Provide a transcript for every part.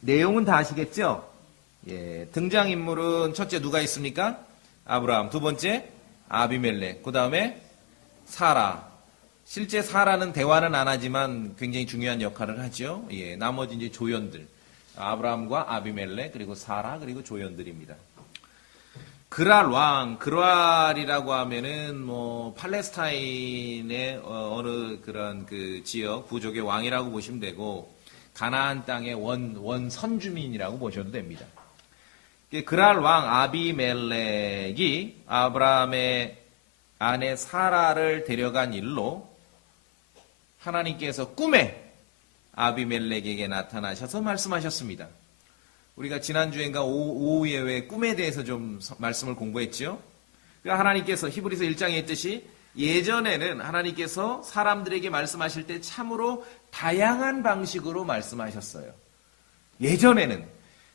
내용은 다 아시겠죠? 예, 등장인물은 첫째 누가 있습니까? 아브라함. 두 번째 아비멜렉. 그 다음에 사라. 실제 사라는 대화는 안 하지만 굉장히 중요한 역할을 하죠. 예, 나머지 이제 조연들. 아브라함과 아비멜렉, 그리고 사라, 그리고 조연들입니다. 그랄 왕, 그랄이라고 하면은 뭐 팔레스타인의 어느 그런 그 지역 부족의 왕이라고 보시면 되고 가나안 땅의 원 선주민이라고 보셔도 됩니다. 그랄 왕 아비멜렉이 아브라함의 아내 사라를 데려간 일로 하나님께서 꿈에 아비멜렉에게 나타나셔서 말씀하셨습니다. 우리가 지난주엔가 오후에 왜 꿈에 대해서 좀 말씀을 공부했죠. 그러니까 하나님께서 히브리서 1장에 있듯이 예전에는 하나님께서 사람들에게 말씀하실 때 참으로 다양한 방식으로 말씀하셨어요. 예전에는.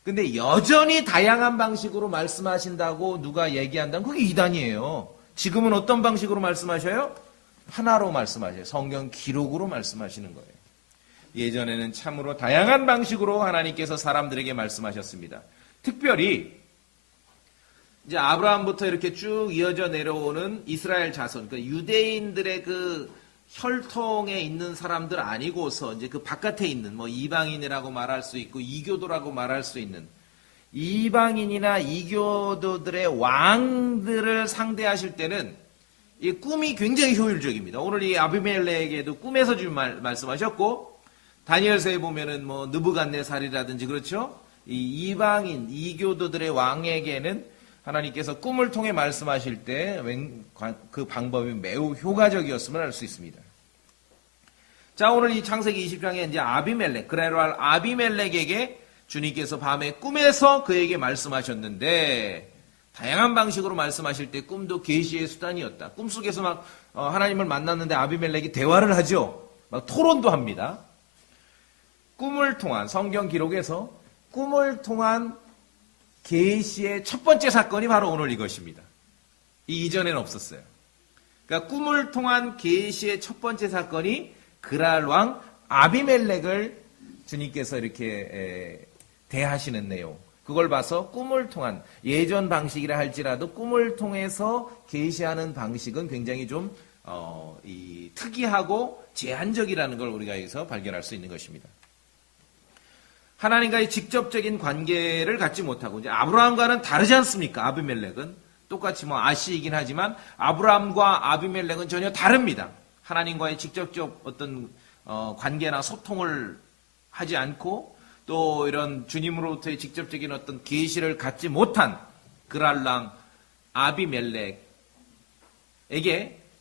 근데 여전히 다양한 방식으로 말씀하신다고 누가 얘기한다면 그게 이단이에요. 지금은 어떤 방식으로 말씀하셔요? 하나로 말씀하셔요. 성경 기록으로 말씀하시는 거예요. 예전에는 참으로 다양한 방식으로 하나님께서 사람들에게 말씀하셨습니다. 특별히 이제 아브라함부터 이렇게 쭉 이어져 내려오는 이스라엘 자손, 그러니까 유대인들의 그 혈통에 있는 사람들 아니고서 이제 그 바깥에 있는 뭐 이방인이라고 말할 수 있고 이교도라고 말할 수 있는 이방인이나 이교도들의 왕들을 상대하실 때는 이 꿈이 굉장히 효율적입니다. 오늘 이 아비멜렉에게도 꿈에서 지금 말씀하셨고 다니엘서에 보면은 뭐 느부갓네살이라든지 그렇죠? 이 이방인 이교도들의 왕에게는 하나님께서 꿈을 통해 말씀하실 때 그 방법이 매우 효과적이었음을 알 수 있습니다. 자, 오늘 이 창세기 20장에 이제 아비멜렉, 그레랄 아비멜렉에게 주님께서 밤에 꿈에서 그에게 말씀하셨는데 다양한 방식으로 말씀하실 때 꿈도 계시의 수단이었다. 꿈속에서 막 하나님을 만났는데 아비멜렉이 대화를 하죠. 막 토론도 합니다. 꿈을 통한 성경 기록에서 꿈을 통한 계시의 첫 번째 사건이 바로 오늘 이것입니다. 이 이전에는 없었어요. 그러니까 꿈을 통한 계시의 첫 번째 사건이 그랄 왕 아비멜렉을 주님께서 이렇게 대하시는 내용. 그걸 봐서 꿈을 통한 예전 방식이라 할지라도 꿈을 통해서 계시하는 방식은 굉장히 좀 특이하고 제한적이라는 걸 우리가 여기서 발견할 수 있는 것입니다. 하나님과의 직접적인 관계를 갖지 못하고 이제 아브라함과는 다르지 않습니까? 아비멜렉은 똑같이 뭐 아시이긴 하지만 아브라함과 아비멜렉은 전혀 다릅니다. 하나님과의 직접적 어떤 관계나 소통을 하지 않고 또 이런 주님으로부터의 직접적인 어떤 계시를 갖지 못한 그랄랑 아비멜렉에게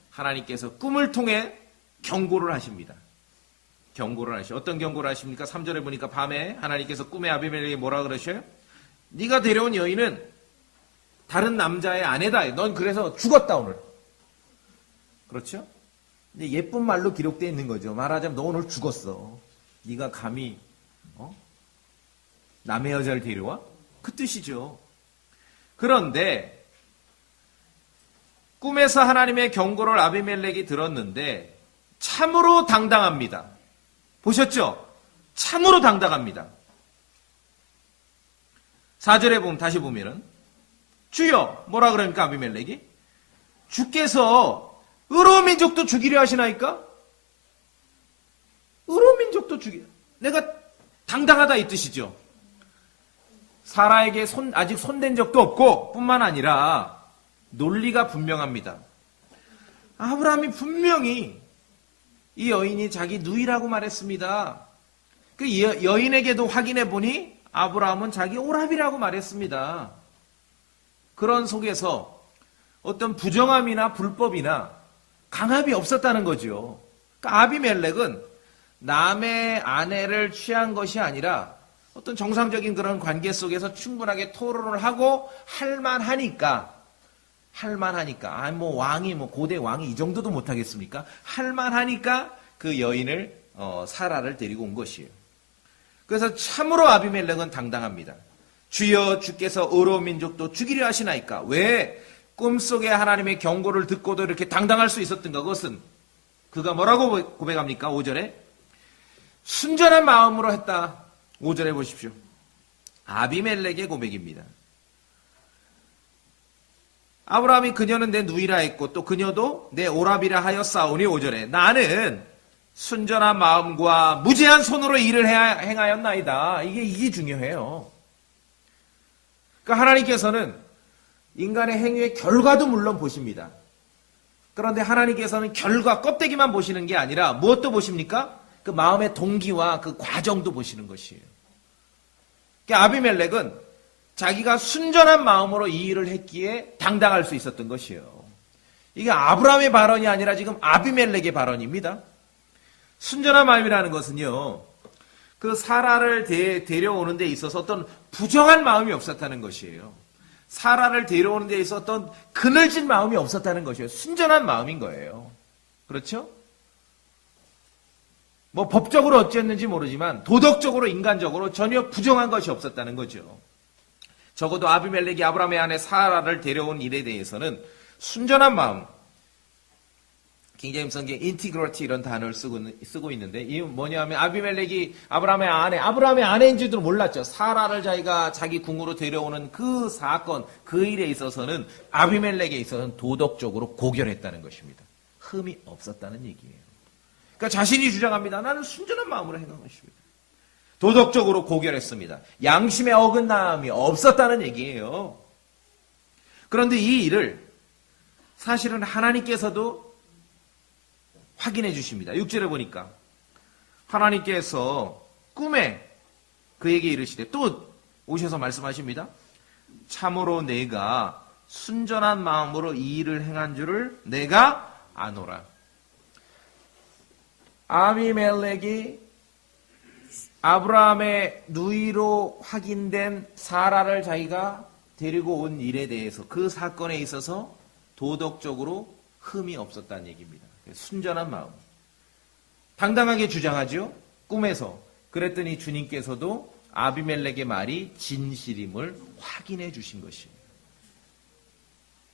하나님께서 꿈을 통해 경고를 하십니다. 경고를 하셔. 어떤 경고를 하십니까? 3절에 보니까 밤에 하나님께서 꿈에 아비멜렉에게 뭐라 그러셔요? 네가 데려온 여인은 다른 남자의 아내다. 넌 그래서 죽었다 오늘. 그렇죠? 근데 예쁜 말로 기록되어 있는 거죠. 말하자면 너 오늘 죽었어. 네가 감히 남의 여자를 데려와? 그 뜻이죠. 그런데 꿈에서 하나님의 경고를 아비멜렉이 들었는데 참으로 당당합니다. 보셨죠? 참으로 당당합니다. 4절에 보면 다시 보면은 주여 뭐라 그러니까 아비멜렉이 주께서 의로운 민족도 죽이려 하시나이까? 의로운 민족도 죽이려. 내가 당당하다 이 뜻이죠. 사라에게 아직 손댄 적도 없고 뿐만 아니라 논리가 분명합니다. 아브라함이 분명히 이 여인이 자기 누이라고 말했습니다. 그 여인에게도 확인해 보니 아브라함은 자기 오라비라고 말했습니다. 그런 속에서 어떤 부정함이나 불법이나 강압이 없었다는 거죠. 그러니까 아비멜렉은 남의 아내를 취한 것이 아니라 어떤 정상적인 그런 관계 속에서 충분하게 토론을 하고 할만하니까 뭐 왕이 뭐 고대 왕이 이 정도도 못하겠습니까? 할만하니까 그 여인을 사라를 데리고 온 것이에요. 그래서 참으로 아비멜렉은 당당합니다. 주여 주께서 의로운 민족도 죽이려 하시나이까? 왜 꿈속에 하나님의 경고를 듣고도 이렇게 당당할 수 있었던가? 그것은 그가 뭐라고 고백합니까? 5절에 순전한 마음으로 했다. 5절에 보십시오. 아비멜렉의 고백입니다. 아브라함이 그녀는 내 누이라 했고 또 그녀도 내 오라비라 하였사오니 5절에 나는 순전한 마음과 무죄한 손으로 일을 행하였나이다. 이게 중요해요. 그러니까 하나님께서는 인간의 행위의 결과도 물론 보십니다. 그런데 하나님께서는 결과, 껍데기만 보시는 게 아니라 무엇도 보십니까? 그 마음의 동기와 그 과정도 보시는 것이에요. 그러니까 아비멜렉은 자기가 순전한 마음으로 이 일을 했기에 당당할 수 있었던 것이에요. 이게 아브라함의 발언이 아니라 지금 아비멜렉의 발언입니다. 순전한 마음이라는 것은요, 그 사라를 데려오는 데 있어서 어떤 부정한 마음이 없었다는 것이에요. 사라를 데려오는 데 있어서 어떤 그늘진 마음이 없었다는 것이에요. 순전한 마음인 거예요. 그렇죠? 뭐 법적으로 어찌했는지 모르지만 도덕적으로, 인간적으로 전혀 부정한 것이 없었다는 거죠. 적어도 아비멜렉이 아브라함의 아내 사라를 데려온 일에 대해서는 순전한 마음, 킹제임스 성경에 인티그리티 이런 단어를 쓰고 있는데, 이 뭐냐면 아비멜렉이 아브라함의 아내인지도 몰랐죠. 사라를 자기 궁으로 데려오는 그 사건, 그 일에 있어서는 아비멜렉에 있어서는 도덕적으로 고결했다는 것입니다. 흠이 없었다는 얘기예요. 그러니까 자신이 주장합니다. 나는 순전한 마음으로 행한 것입니다. 도덕적으로 고결했습니다. 양심의 어긋남이 없었다는 얘기예요. 그런데 이 일을 사실은 하나님께서도 확인해 주십니다. 6절에 보니까 하나님께서 꿈에 그에게 이르시되 또 오셔서 말씀하십니다. 참으로 내가 순전한 마음으로 이 일을 행한 줄을 내가 아노라. 아비멜렉이 아브라함의 누이로 확인된 사라를 자기가 데리고 온 일에 대해서, 그 사건에 있어서 도덕적으로 흠이 없었다는 얘기입니다. 순전한 마음. 당당하게 주장하죠. 꿈에서. 그랬더니 주님께서도 아비멜렉의 말이 진실임을 확인해 주신 것이에요.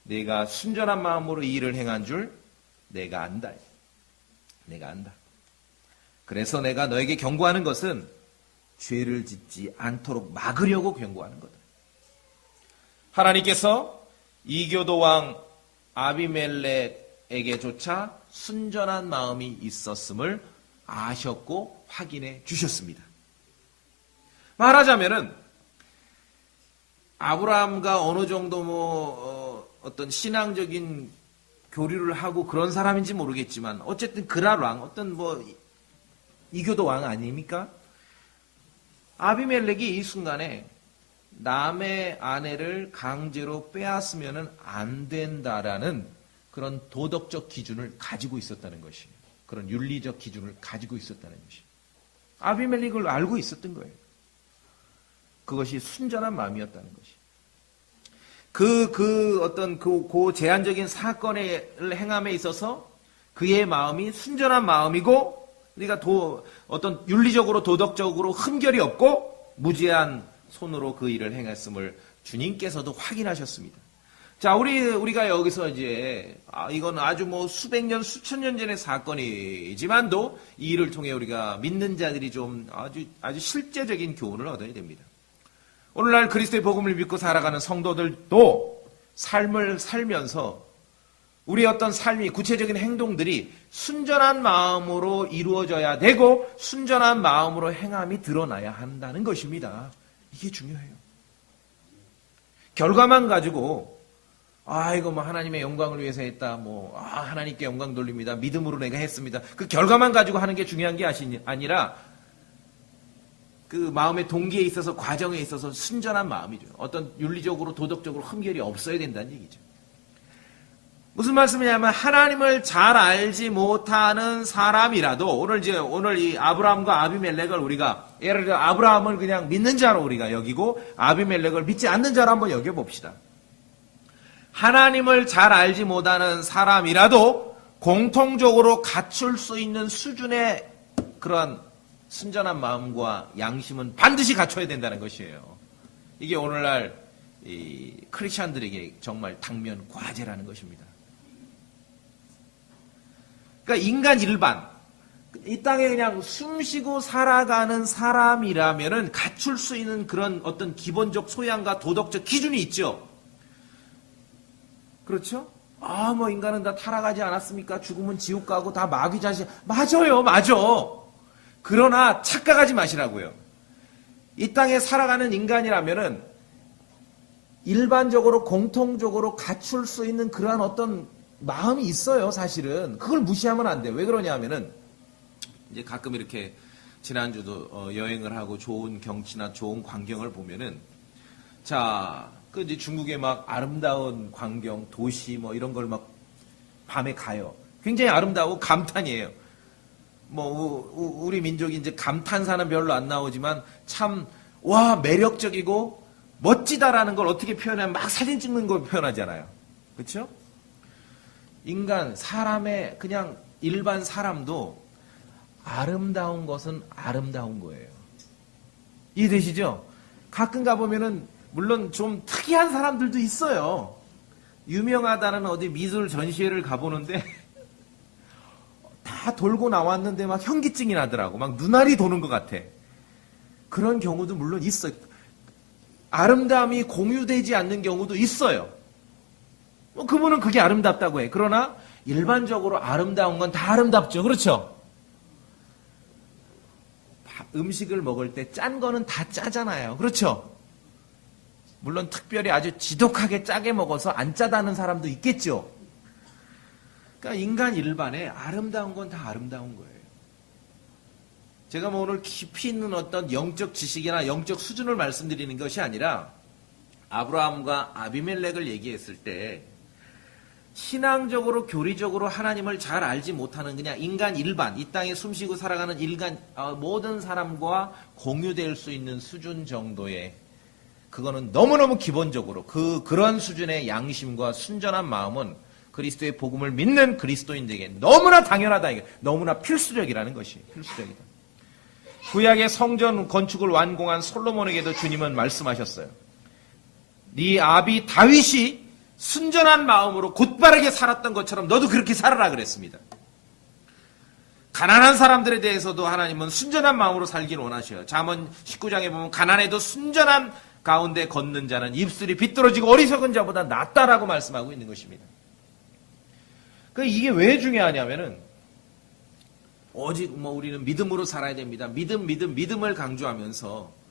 내가 순전한 마음으로 이 일을 행한 줄 내가 안다. 내가 안다. 그래서 내가 너에게 경고하는 것은 죄를 짓지 않도록 막으려고 경고하는 거다. 하나님께서 이교도 왕 아비멜렉에게조차 순전한 마음이 있었음을 아셨고 확인해 주셨습니다. 말하자면은 아브라함과 어느 정도 어떤 신앙적인 교류를 하고 그런 사람인지 모르겠지만 어쨌든 그랄 왕, 어떤 이교도 왕 아닙니까? 아비멜렉이 이 순간에 남의 아내를 강제로 빼앗으면 안 된다라는 그런 도덕적 기준을 가지고 있었다는 것이에요. 그런 윤리적 기준을 가지고 있었다는 것이에요. 아비멜렉을 알고 있었던 거예요. 그것이 순전한 마음이었다는 것이. 그 제한적인 사건을 행함에 있어서 그의 마음이 순전한 마음이고, 그러니까 어떤 윤리적으로 도덕적으로 흠결이 없고 무죄한 손으로 그 일을 행했음을 주님께서도 확인하셨습니다. 자, 우리가 여기서 이제 이건 아주 수백 년, 수천 년 전의 사건이지만도 이 일을 통해 우리가 믿는 자들이 좀 아주 실제적인 교훈을 얻어야 됩니다. 오늘날 그리스도의 복음을 믿고 살아가는 성도들도 삶을 살면서 우리의 어떤 삶이, 구체적인 행동들이 순전한 마음으로 이루어져야 되고 순전한 마음으로 행함이 드러나야 한다는 것입니다. 이게 중요해요. 결과만 가지고 이거 하나님의 영광을 위해서 했다. 하나님께 영광 돌립니다. 믿음으로 내가 했습니다. 그 결과만 가지고 하는 게 중요한 게 아니라 그 마음의 동기에 있어서, 과정에 있어서 순전한 마음이죠. 어떤 윤리적으로 도덕적으로 흠결이 없어야 된다는 얘기죠. 무슨 말씀이냐면 하나님을 잘 알지 못하는 사람이라도 오늘 이 아브라함과 아비멜렉을 우리가 예를 들어 아브라함을 그냥 믿는 자로 우리가 여기고 아비멜렉을 믿지 않는 자로 한번 여겨봅시다. 하나님을 잘 알지 못하는 사람이라도 공통적으로 갖출 수 있는 수준의 그런 순전한 마음과 양심은 반드시 갖춰야 된다는 것이에요. 이게 오늘날 이 크리스천들에게 정말 당면 과제라는 것입니다. 그러니까 인간 일반, 이 땅에 그냥 숨쉬고 살아가는 사람이라면은 갖출 수 있는 그런 어떤 기본적 소양과 도덕적 기준이 있죠. 그렇죠? 뭐 인간은 다 타락하지 않았습니까? 죽으면 지옥 가고 다 마귀 자식. 맞아요, 맞아. 그러나 착각하지 마시라고요. 이 땅에 살아가는 인간이라면은 일반적으로 공통적으로 갖출 수 있는 그러한 어떤 마음이 있어요, 사실은. 그걸 무시하면 안 돼요. 왜 그러냐 하면은 이제 가끔 이렇게 지난주도 여행을 하고 좋은 경치나 좋은 광경을 보면은 그 이제 중국의 막 아름다운 광경, 도시 뭐 이런 걸 막 밤에 가요. 굉장히 아름다워 감탄이에요. 우리 민족이 이제 감탄사는 별로 안 나오지만 참 매력적이고 멋지다라는 걸 어떻게 표현하면 막 사진 찍는 걸 표현하잖아요. 그렇죠? 인간, 사람의 그냥 일반 사람도 아름다운 것은 아름다운 거예요. 이해되시죠? 가끔 가보면은 물론 좀 특이한 사람들도 있어요. 유명하다는 어디 미술 전시회를 가보는데 다 돌고 나왔는데 막 현기증이 나더라고. 막 눈알이 도는 것 같아. 그런 경우도 물론 있어요. 아름다움이 공유되지 않는 경우도 있어요. 그분은 그게 아름답다고 해. 그러나 일반적으로 아름다운 건 다 아름답죠. 그렇죠? 음식을 먹을 때 짠 거는 다 짜잖아요. 그렇죠? 물론 특별히 아주 지독하게 짜게 먹어서 안 짜다는 사람도 있겠죠. 그러니까 인간 일반에 아름다운 건 다 아름다운 거예요. 제가 오늘 깊이 있는 어떤 영적 지식이나 영적 수준을 말씀드리는 것이 아니라 아브라함과 아비멜렉을 얘기했을 때 신앙적으로 교리적으로 하나님을 잘 알지 못하는 그냥 인간 일반, 이 땅에 숨쉬고 살아가는 인간 모든 사람과 공유될 수 있는 수준 정도의, 그거는 너무너무 기본적으로 그런 수준의 양심과 순전한 마음은 그리스도의 복음을 믿는 그리스도인들에게 너무나 당연하다. 너무나 필수적이라는 것이 필수적이다. 구약의 성전 건축을 완공한 솔로몬에게도 주님은 말씀하셨어요. 네 아비 다윗이 순전한 마음으로 곧바르게 살았던 것처럼 너도 그렇게 살아라 그랬습니다. 가난한 사람들에 대해서도 하나님은 순전한 마음으로 살기를 원하셔요. 잠언 19장에 보면 가난해도 순전한 가운데 걷는 자는 입술이 비뚤어지고 어리석은 자보다 낫다라고 말씀하고 있는 것입니다. 이게 왜 중요하냐면은 오직 우리는 믿음으로 살아야 됩니다. 믿음을 강조하면서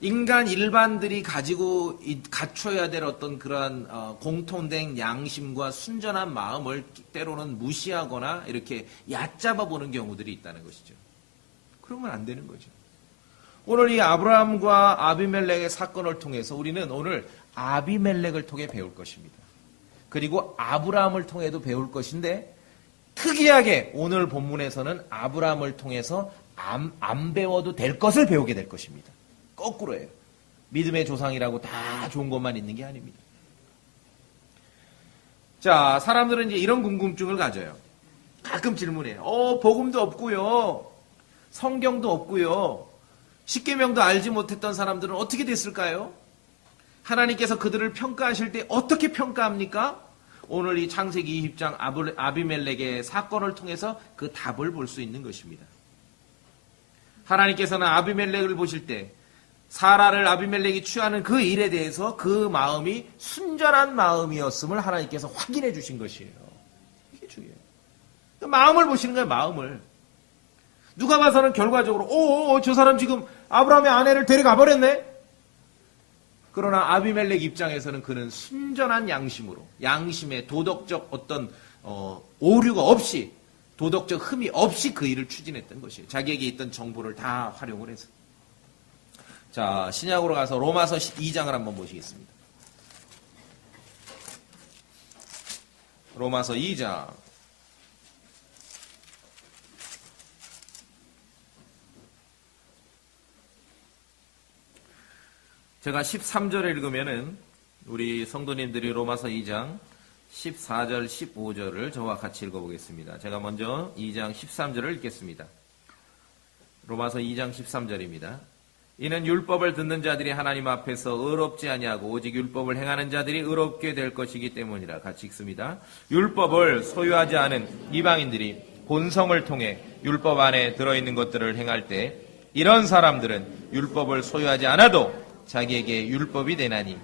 인간 일반들이 가지고 갖춰야 될 어떤 그러한 공통된 양심과 순전한 마음을 때로는 무시하거나 이렇게 얕잡아 보는 경우들이 있다는 것이죠. 그러면 안 되는 거죠. 오늘 이 아브라함과 아비멜렉의 사건을 통해서 우리는 오늘 아비멜렉을 통해 배울 것입니다. 그리고 아브라함을 통해도 배울 것인데 특이하게 오늘 본문에서는 아브라함을 통해서 안 배워도 될 것을 배우게 될 것입니다. 거꾸로예요. 믿음의 조상이라고 다 좋은 것만 있는 게 아닙니다. 자, 사람들은 이제 이런 궁금증을 가져요. 가끔 질문해요. 복음도 없고요. 성경도 없고요. 십계명도 알지 못했던 사람들은 어떻게 됐을까요? 하나님께서 그들을 평가하실 때 어떻게 평가합니까? 오늘 이 창세기 20장 아비멜렉의 사건을 통해서 그 답을 볼 수 있는 것입니다. 하나님께서는 아비멜렉을 보실 때 사라를 아비멜렉이 취하는 그 일에 대해서 그 마음이 순전한 마음이었음을 하나님께서 확인해 주신 것이에요. 이게 중요해요. 마음을 보시는 거예요, 마음을. 누가 봐서는 결과적으로 저 사람 지금 아브라함의 아내를 데려가 버렸네. 그러나 아비멜렉 입장에서는 그는 순전한 양심으로, 양심의 도덕적 어떤 오류가 없이, 도덕적 흠이 없이 그 일을 추진했던 것이에요. 자기에게 있던 정보를 다 활용을 해서. 자, 신약으로 가서 로마서 2장을 한번 보시겠습니다. 로마서 2장. 제가 13절을 읽으면은 우리 성도님들이 로마서 2장 14절, 15절을 저와 같이 읽어보겠습니다. 제가 먼저 2장 13절을 읽겠습니다. 로마서 2장 13절입니다. 이는 율법을 듣는 자들이 하나님 앞에서 의롭지 아니하고 오직 율법을 행하는 자들이 의롭게 될 것이기 때문이라. 같이 읽습니다. 율법을 소유하지 않은 이방인들이 본성을 통해 율법 안에 들어있는 것들을 행할 때 이런 사람들은 율법을 소유하지 않아도 자기에게 율법이 되나니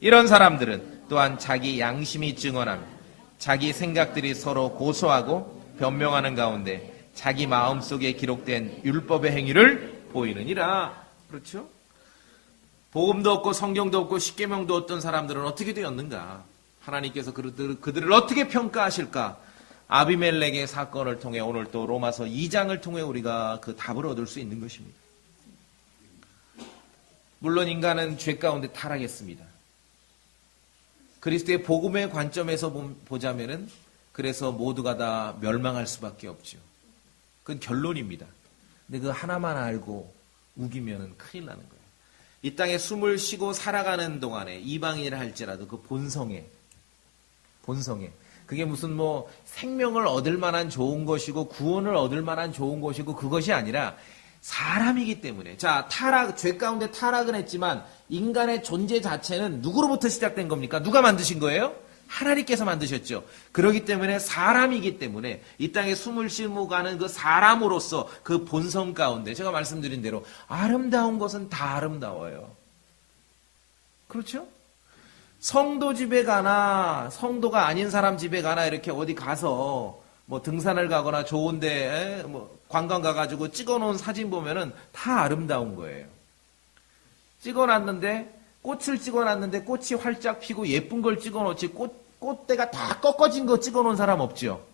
이런 사람들은 또한 자기 양심이 증언하며 자기 생각들이 서로 고소하고 변명하는 가운데 자기 마음속에 기록된 율법의 행위를 보이느니라. 그렇죠? 복음도 없고 성경도 없고 십계명도 없던 사람들은 어떻게 되었는가? 하나님께서 그들을 어떻게 평가하실까? 아비멜렉의 사건을 통해 오늘 또 로마서 2장을 통해 우리가 그 답을 얻을 수 있는 것입니다. 물론 인간은 죄 가운데 타락했습니다. 그리스도의 복음의 관점에서 보자면은 그래서 모두가 다 멸망할 수밖에 없죠. 그건 결론입니다. 근데 그 하나만 알고 우기면은 큰일 나는 거예요. 이 땅에 숨을 쉬고 살아가는 동안에 이방인이라 할지라도 그 본성에 그게 무슨 뭐 생명을 얻을 만한 좋은 것이고 구원을 얻을 만한 좋은 것이고 그것이 아니라 사람이기 때문에 죄 가운데 타락은 했지만 인간의 존재 자체는 누구로부터 시작된 겁니까? 누가 만드신 거예요? 하나님께서 만드셨죠. 그렇기 때문에 사람이기 때문에 이 땅에 숨을 쉬고 가는 그 사람으로서 그 본성 가운데 제가 말씀드린 대로 아름다운 것은 다 아름다워요. 그렇죠? 성도 집에 가나 성도가 아닌 사람 집에 가나 이렇게 어디 가서 뭐 등산을 가거나 좋은데 뭐 관광 가가지고 찍어놓은 사진 보면은 다 아름다운 거예요. 꽃을 찍어놨는데 꽃이 활짝 피고 예쁜 걸 찍어놓지 꽃대가 다 꺾어진 거 찍어놓은 사람 없죠.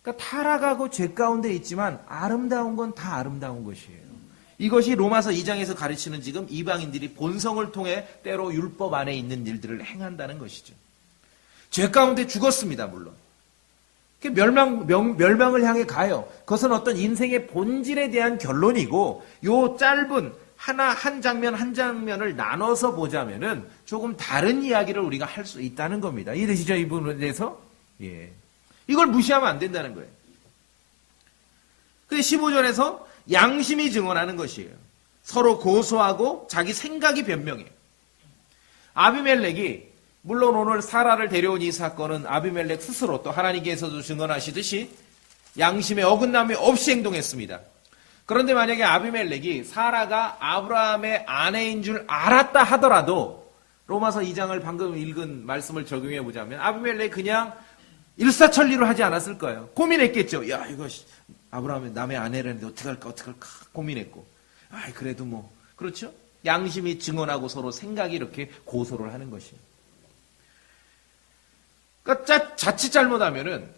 그러니까 타락하고 죄 가운데 있지만 아름다운 건 다 아름다운 것이에요. 이것이 로마서 2장에서 가르치는 지금 이방인들이 본성을 통해 때로 율법 안에 있는 일들을 행한다는 것이죠. 죄 가운데 죽었습니다, 물론. 멸망을 향해 가요. 그것은 어떤 인생의 본질에 대한 결론이고, 요 짧은 한 장면 한 장면을 나눠서 보자면은 조금 다른 이야기를 우리가 할 수 있다는 겁니다. 이해되시죠? 이 부분에 대해서? 예. 이걸 무시하면 안 된다는 거예요. 그 15절에서 양심이 증언하는 것이에요. 서로 고소하고 자기 생각이 변명해요. 아비멜렉이 물론 오늘 사라를 데려온 이 사건은 아비멜렉 스스로 또 하나님께서도 증언하시듯이 양심의 어긋남이 없이 행동했습니다. 그런데 만약에 아비멜렉이 사라가 아브라함의 아내인 줄 알았다 하더라도 로마서 2장을 방금 읽은 말씀을 적용해 보자면 아비멜렉이 그냥 일사천리로 하지 않았을 거예요. 고민했겠죠. 야, 이거 아브라함의 남의 아내라는데 어떡할까 고민했고. 그래도 뭐 그렇죠? 양심이 증언하고 서로 생각이 이렇게 고소를 하는 것이에요. 그러니까 자칫 잘못하면은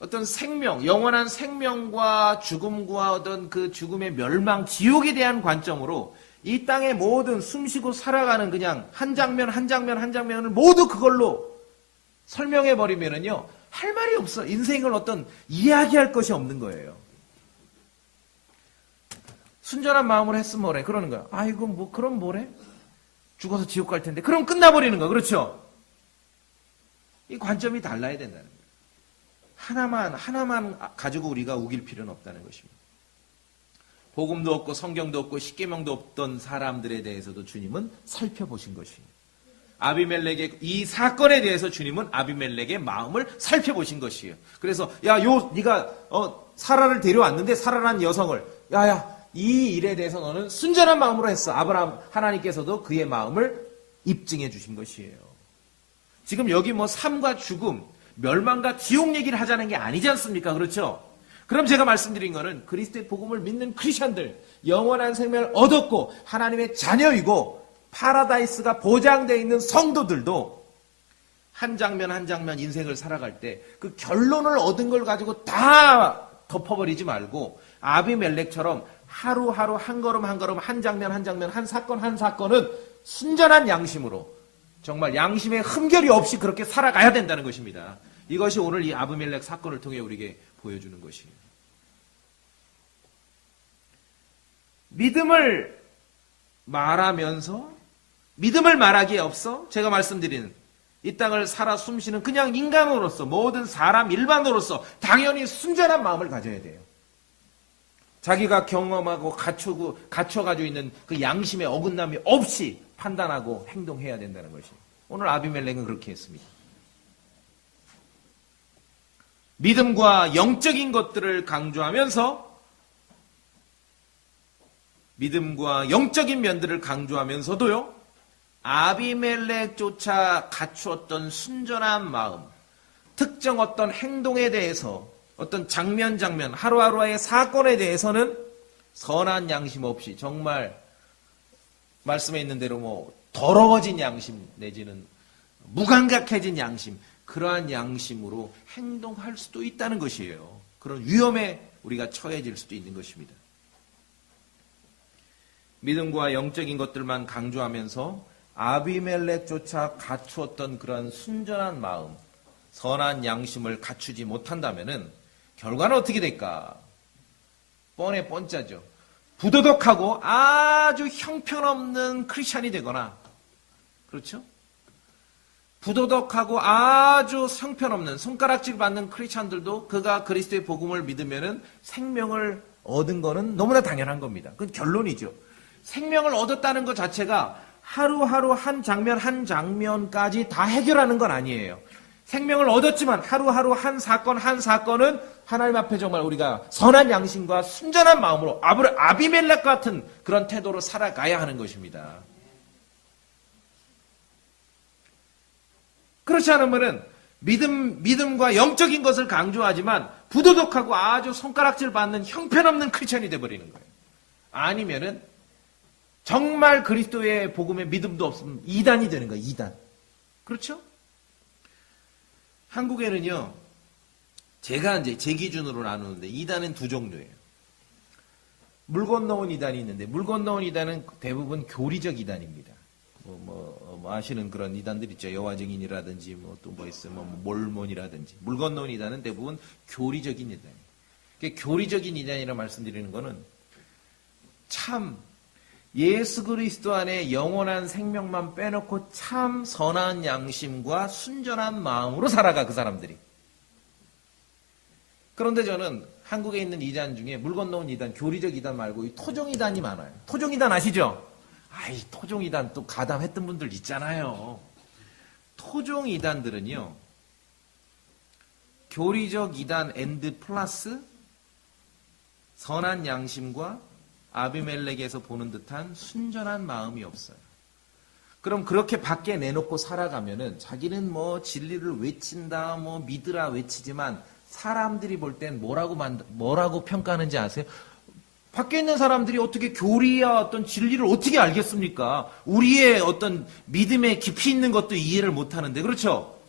어떤 생명, 영원한 생명과 죽음과 어떤 그 죽음의 멸망, 지옥에 대한 관점으로 이 땅의 모든 숨쉬고 살아가는 그냥 한 장면을 모두 그걸로 설명해 버리면은요, 할 말이 없어. 인생을 어떤 이야기할 것이 없는 거예요. 순전한 마음으로 했으면 뭐래? 그러는 거야. 아이고, 그럼 뭐래? 죽어서 지옥 갈 텐데. 그럼 끝나버리는 거야. 그렇죠? 이 관점이 달라야 된다는 거예요. 하나만 가지고 우리가 우길 필요는 없다는 것입니다. 복음도 없고 성경도 없고 십계명도 없던 사람들에 대해서도 주님은 살펴보신 것이에요. 아비멜렉의 이 사건에 대해서 주님은 아비멜렉의 마음을 살펴보신 것이에요. 그래서 네가 사라를 데려왔는데 사라라는 여성을 이 일에 대해서 너는 순전한 마음으로 했어. 아브라함 하나님께서도 그의 마음을 입증해 주신 것이에요. 지금 여기 삶과 죽음, 멸망과 지옥 얘기를 하자는 게 아니지 않습니까? 그렇죠? 그럼 제가 말씀드린 거는 그리스도의 복음을 믿는 크리스천들, 영원한 생명을 얻었고 하나님의 자녀이고 파라다이스가 보장되어 있는 성도들도 한 장면 한 장면 인생을 살아갈 때 그 결론을 얻은 걸 가지고 다 덮어버리지 말고 아비멜렉처럼 하루하루 한 걸음 한 걸음 한 장면 한 장면 한 사건 한 사건은 순전한 양심으로 정말 양심의 흠결이 없이 그렇게 살아가야 된다는 것입니다. 이것이 오늘 이 아비멜렉 사건을 통해 우리에게 보여주는 것이에요. 믿음을 말하면서 믿음을 말하기에 앞서 제가 말씀드리는 이 땅을 살아 숨쉬는 그냥 인간으로서 모든 사람 일반으로서 당연히 순전한 마음을 가져야 돼요. 자기가 경험하고 갖춰가지고 있는 그 양심의 어긋남이 없이 판단하고 행동해야 된다는 것이 오늘 아비멜렉은 그렇게 했습니다. 믿음과 영적인 것들을 강조하면서 믿음과 영적인 면들을 강조하면서도요, 아비멜렉조차 갖추었던 순전한 마음, 특정 어떤 행동에 대해서, 어떤 장면, 하루하루의 사건에 대해서는 선한 양심 없이 정말 말씀에 있는 대로 더러워진 양심 내지는 무감각해진 양심, 그러한 양심으로 행동할 수도 있다는 것이에요. 그런 위험에 우리가 처해질 수도 있는 것입니다. 믿음과 영적인 것들만 강조하면서 아비멜렉조차 갖추었던 그런 순전한 마음, 선한 양심을 갖추지 못한다면은 결과는 어떻게 될까? 뻔해 뻔짜죠. 부도덕하고 아주 형편없는 크리스찬이 되거나, 그렇죠? 부도덕하고 아주 형편없는 손가락질 받는 크리스찬들도 그가 그리스도의 복음을 믿으면은 생명을 얻은 거는 너무나 당연한 겁니다. 그건 결론이죠. 생명을 얻었다는 것 자체가 하루하루 한 장면 한 장면까지 다 해결하는 건 아니에요. 생명을 얻었지만 하루하루 한 사건 한 사건은 하나님 앞에 정말 우리가 선한 양심과 순전한 마음으로 아비멜렉 같은 그런 태도로 살아가야 하는 것입니다. 그렇지 않으면은 믿음과 영적인 것을 강조하지만 부도덕하고 아주 손가락질 받는 형편없는 크리스천이 되어버리는 거예요. 아니면은 정말 그리스도의 복음에 믿음도 없으면 이단이 되는 거예요. 이단. 그렇죠? 한국에는요, 제가 이제 제 기준으로 나누는데 이단은 두 종류예요. 물 건너온 이단이 있는데, 물 건너온 이단은 대부분 교리적 이단입니다. 아시는 그런 이단들 있죠. 여호와 증인이라든지 또 뭐 있어요. 몰몬이라든지. 물 건너온 이단은 대부분 교리적인 이단이에요. 교리적인 이단이라 말씀드리는 거는 참 예수 그리스도 안에 영원한 생명만 빼놓고 참 선한 양심과 순전한 마음으로 살아가, 그 사람들이. 그런데 저는 한국에 있는 이단 중에 물 건너온 이단, 교리적 이단 말고 이 토종 이단이 많아요. 토종 이단 아시죠? 아이, 토종 이단 또 가담했던 분들 있잖아요. 토종 이단들은요, 교리적 이단 앤드 플러스 선한 양심과 아비멜렉에서 보는 듯한 순전한 마음이 없어요. 그럼 그렇게 밖에 내놓고 살아가면은 자기는 진리를 외친다, 믿으라 외치지만 사람들이 볼 땐 뭐라고 평가하는지 아세요? 밖에 있는 사람들이 어떻게 교리와 어떤 진리를 어떻게 알겠습니까? 우리의 어떤 믿음에 깊이 있는 것도 이해를 못 하는데, 그렇죠?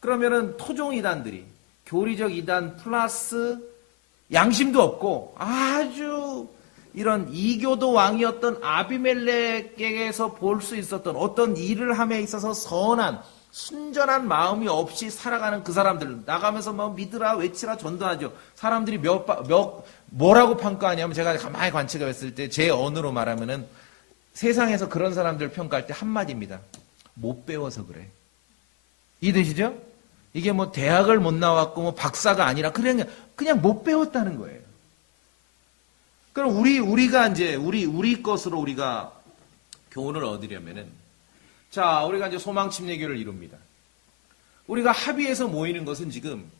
그러면은 토종 이단들이 교리적 이단 플러스 양심도 없고 아주 이런 이교도 왕이었던 아비멜렉에게서 볼 수 있었던 어떤 일을 함에 있어서 선한 순전한 마음이 없이 살아가는 그 사람들, 나가면서 믿으라 외치라 전도하죠. 사람들이 뭐라고 평가하냐면, 제가 가만히 관측해 봤을 때 제 언어로 말하면은 세상에서 그런 사람들 평가할 때 한마디입니다. 못 배워서 그래. 이해되시죠? 이게 대학을 못 나왔고 박사가 아니라 그냥 못 배웠다는 거예요. 그럼 우리가 이제 우리 것으로 우리가 교훈을 얻으려면은, 자, 우리가 이제 소망 침례교를 이룹니다. 우리가 합의해서 모이는 것은 지금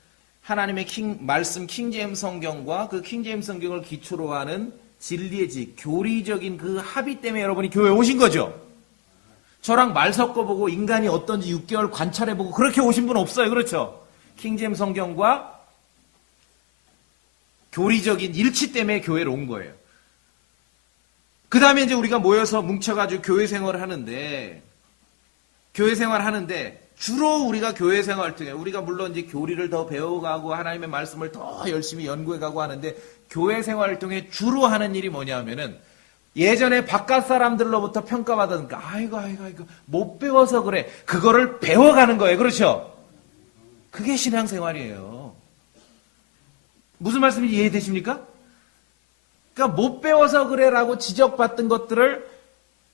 하나님의 말씀 킹제임스 성경과 그 킹제임스 성경을 기초로 하는 진리의 질, 교리적인 그 합의 때문에 여러분이 교회에 오신 거죠. 저랑 말 섞어보고 인간이 어떤지 6개월 관찰해보고 그렇게 오신 분 없어요. 그렇죠? 킹제임스 성경과 교리적인 일치 때문에 교회로 온 거예요. 그 다음에 이제 우리가 모여서 뭉쳐가지고 교회 생활을 하는데, 주로 우리가 교회 생활 통해 우리가 물론 이제 교리를 더 배워가고 하나님의 말씀을 더 열심히 연구해가고 하는데, 교회 생활을 통해 주로 하는 일이 뭐냐면은 예전에 바깥 사람들로부터 평가받으니까 아이고 못 배워서 그래. 그거를 배워가는 거예요. 그렇죠? 그게 신앙생활이에요. 무슨 말씀인지 이해되십니까? 그러니까 못 배워서 그래라고 지적받던 것들을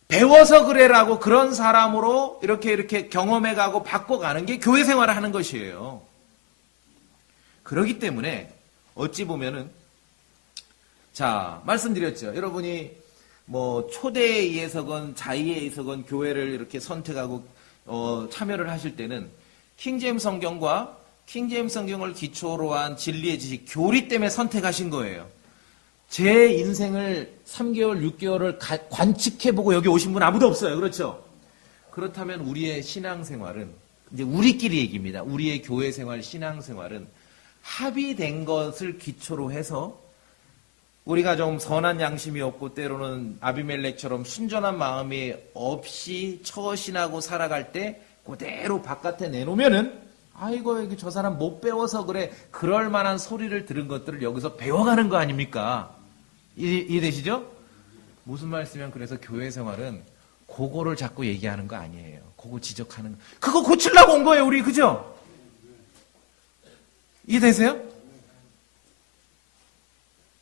배워서 그래라고 그런 사람으로 이렇게 경험해가고 바꿔가는 게 교회 생활을 하는 것이에요. 그렇기 때문에 어찌 보면은, 자, 말씀드렸죠. 여러분이 초대에 의해서건 자의에 의해서건 교회를 이렇게 선택하고 참여를 하실 때는 킹제임스 성경과 킹제임스 성경을 기초로 한 진리의 지식, 교리 때문에 선택하신 거예요. 제 인생을 3개월, 6개월을 관측해보고 여기 오신 분 아무도 없어요. 그렇죠? 그렇다면 우리의 신앙생활은, 이제 우리끼리 얘기입니다. 우리의 교회생활, 신앙생활은 합의된 것을 기초로 해서 우리가 좀 선한 양심이 없고 때로는 아비멜렉처럼 순전한 마음이 없이 처신하고 살아갈 때 그대로 바깥에 내놓으면은 아이고 여기 저 사람 못 배워서 그래 그럴 만한 소리를 들은 것들을 여기서 배워가는 거 아닙니까? 이해되시죠? 무슨 말씀이면 그래서 교회 생활은 그거를 자꾸 얘기하는 거 아니에요. 그거 지적하는 거. 그거 고치려고 온 거예요 우리. 그죠? 이해되세요?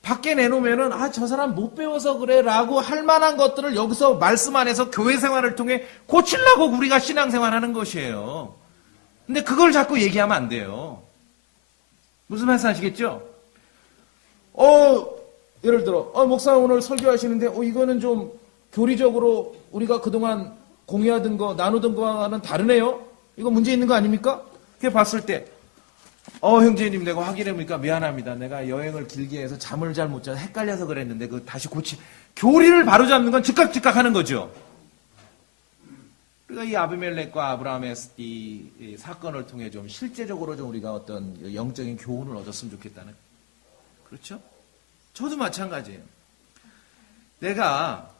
밖에 내놓으면은 저 사람 못 배워서 그래 라고 할 만한 것들을 여기서 말씀 안에서 교회 생활을 통해 고치려고 우리가 신앙생활 하는 것이에요. 근데 그걸 자꾸 얘기하면 안 돼요. 무슨 말씀 아시겠죠? 예를 들어 목사 오늘 설교하시는데 이거는 좀 교리적으로 우리가 그동안 공유하던 거 나누던 거와는 다르네요. 이거 문제 있는 거 아닙니까? 그게 봤을 때 형제님 내가 확인해보니까 미안합니다. 내가 여행을 길게 해서 잠을 잘 못 자서 헷갈려서 그랬는데 그 다시 교리를 바로잡는 건 즉각 하는 거죠. 그러니까 이 아비멜렉과 아브라함의 이 사건을 통해 좀 실제적으로 좀 우리가 어떤 영적인 교훈을 얻었으면 좋겠다는. 그렇죠? 저도 마찬가지예요. 내가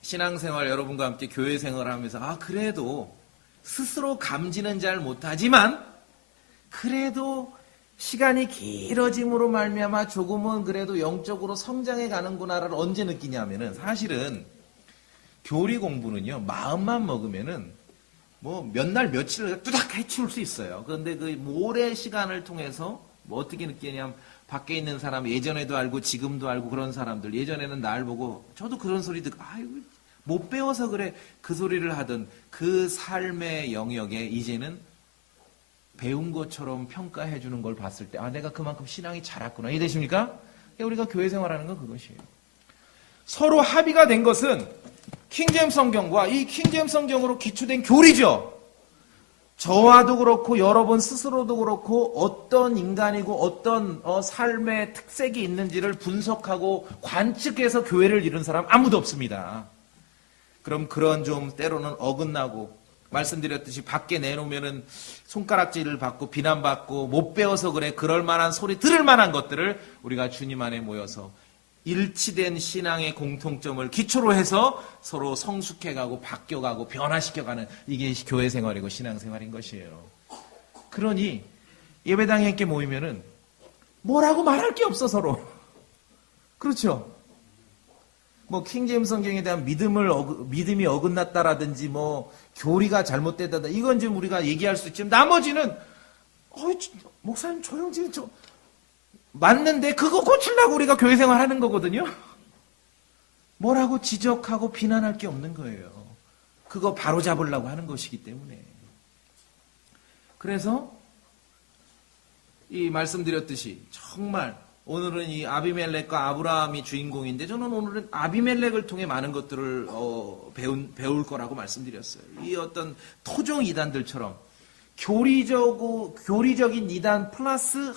신앙생활 여러분과 함께 교회 생활을 하면서 그래도 스스로 감지는 잘 못하지만 그래도 시간이 길어짐으로 말미암아 조금은 그래도 영적으로 성장해 가는구나를 언제 느끼냐면은 사실은 교리 공부는요 마음만 먹으면은 뭐 몇 날 며칠을 뚜닥 해치울 수 있어요. 그런데 그 오랜 시간을 통해서 뭐 어떻게 느끼냐면 밖에 있는 사람 예전에도 알고 지금도 알고 그런 사람들 예전에는 날 보고 저도 그런 소리 듣고 못 배워서 그래 그 소리를 하던 그 삶의 영역에 이제는 배운 것처럼 평가해 주는 걸 봤을 때 내가 그만큼 신앙이 자랐구나. 이해되십니까? 우리가 교회 생활하는 건 그것이에요. 서로 합의가 된 것은 킹제임스 성경과 이 킹제임스 성경으로 기초된 교리죠. 저와도 그렇고 여러분 스스로도 그렇고 어떤 인간이고 어떤 삶의 특색이 있는지를 분석하고 관측해서 교회를 이룬 사람 아무도 없습니다. 그럼 그런 좀 때로는 어긋나고 말씀드렸듯이 밖에 내놓으면은 손가락질을 받고 비난받고 못 배워서 그래 그럴 만한 소리 들을 만한 것들을 우리가 주님 안에 모여서 일치된 신앙의 공통점을 기초로 해서 서로 성숙해가고 바뀌어가고 변화시켜가는 이게 교회 생활이고 신앙생활인 것이에요. 그러니 예배당에 함께 모이면은 뭐라고 말할 게 없어 서로. 그렇죠? 뭐 킹제임스 성경에 대한 믿음이 어긋났다라든지 뭐 교리가 잘못됐다 이건 좀 우리가 얘기할 수 있지만 나머지는 목사님 조용히 좀 맞는데 그거 고치려고 우리가 교회 생활하는 거거든요. 뭐라고 지적하고 비난할 게 없는 거예요. 그거 바로잡으려고 하는 것이기 때문에. 그래서 이 말씀드렸듯이 정말 오늘은 이 아비멜렉과 아브라함이 주인공인데 저는 오늘은 아비멜렉을 통해 많은 것들을 배울 거라고 말씀드렸어요. 이 어떤 토종 이단들처럼 교리적인 이단 플러스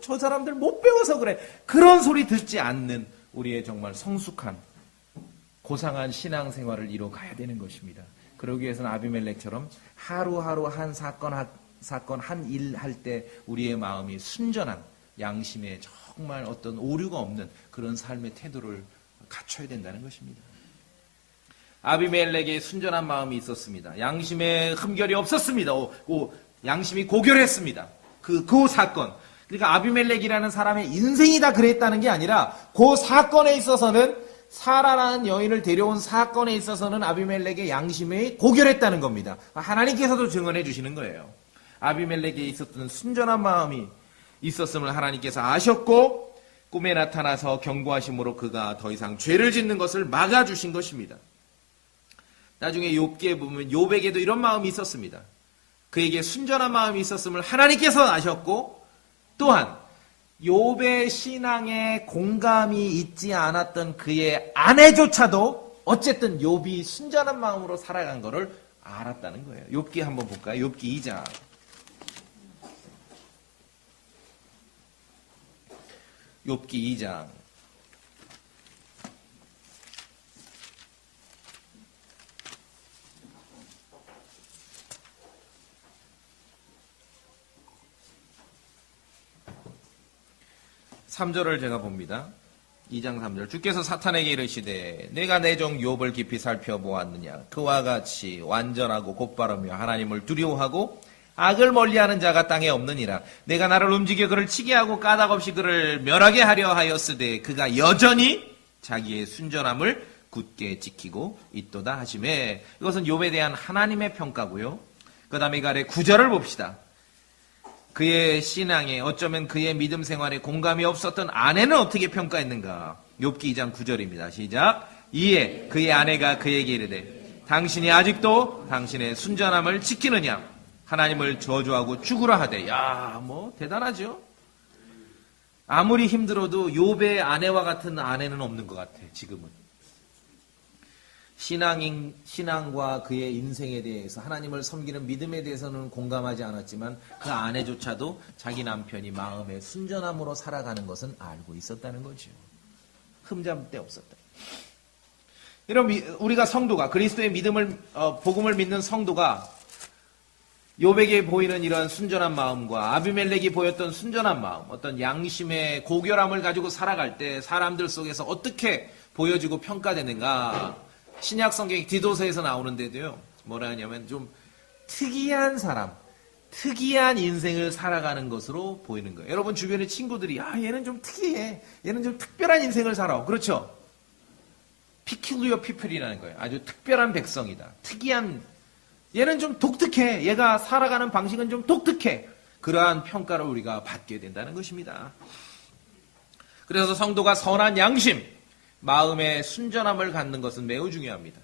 저 사람들 못 배워서 그래 그런 소리 듣지 않는 우리의 정말 성숙한 고상한 신앙생활을 이뤄가야 되는 것입니다. 그러기 위해서는 아비멜렉처럼 하루하루 한 사건 한 일 할 때 우리의 마음이 순전한 양심에 정말 어떤 오류가 없는 그런 삶의 태도를 갖춰야 된다는 것입니다. 아비멜렉의 순전한 마음이 있었습니다. 양심에 흠결이 없었습니다. 양심이 고결했습니다. 그 사건. 그러니까 아비멜렉이라는 사람의 인생이 다 그랬다는 게 아니라 그 사건에 있어서는 사라라는 여인을 데려온 사건에 있어서는 아비멜렉의 양심이 고결했다는 겁니다. 하나님께서도 증언해 주시는 거예요. 아비멜렉에 있었던 순전한 마음이 있었음을 하나님께서 아셨고 꿈에 나타나서 경고하심으로 그가 더 이상 죄를 짓는 것을 막아주신 것입니다. 나중에 욥기에 보면 욥에게도 이런 마음이 있었습니다. 그에게 순전한 마음이 있었음을 하나님께서 아셨고 또한 욥의 신앙에 공감이 있지 않았던 그의 아내조차도 어쨌든 욥이 순전한 마음으로 살아간 것을 알았다는 거예요. 욥기 한번 볼까요? 욥기 2장. 욥기 2장. (3절을) 제가 봅니다. 2장 3절. 주께서 사탄에게 이르시되 내가 내 종 욥을 깊이 살펴보았느냐. 그와 같이 완전하고 곧바르며 하나님을 두려워하고 악을 멀리하는 자가 땅에 없느니라. 내가 나를 움직여 그를 치게 하고 까닭없이 그를 멸하게 하려 하였으되 그가 여전히 자기의 순전함을 굳게 지키고 있도다 하시매. 이것은 욥에 대한 하나님의 평가고요. 그 다음에 이 아래 9절을 봅시다. 그의 신앙에 어쩌면 그의 믿음 생활에 공감이 없었던 아내는 어떻게 평가했는가. 욥기 2장 9절입니다. 시작. 이에 그의 아내가 그에게 이르되 당신이 아직도 당신의 순전함을 지키느냐. 하나님을 저주하고 죽으라 하되. 야, 뭐 대단하죠. 아무리 힘들어도 욥의 아내와 같은 아내는 없는 것 같아. 지금은 신앙과 그의 인생에 대해서 하나님을 섬기는 믿음에 대해서는 공감하지 않았지만 그 아내조차도 자기 남편이 마음의 순전함으로 살아가는 것은 알고 있었다는 거죠. 흠잡을 없었다. 이런 우리가 성도가 그리스도의 믿음을 복음을 믿는 성도가 욥에게 보이는 이런 순전한 마음과 아비멜렉이 보였던 순전한 마음, 어떤 양심의 고결함을 가지고 살아갈 때 사람들 속에서 어떻게 보여지고 평가되는가. 신약 성경 디도서에서 나오는데도요. 뭐라 하냐면 좀 특이한 사람, 특이한 인생을 살아가는 것으로 보이는 거예요. 여러분 주변의 친구들이 얘는 좀 특이해. 얘는 좀 특별한 인생을 살아. 그렇죠? peculiar people이라는 거예요. 아주 특별한 백성이다. 특이한, 얘는 좀 독특해. 얘가 살아가는 방식은 좀 독특해. 그러한 평가를 우리가 받게 된다는 것입니다. 그래서 성도가 선한 양심, 마음의 순전함을 갖는 것은 매우 중요합니다.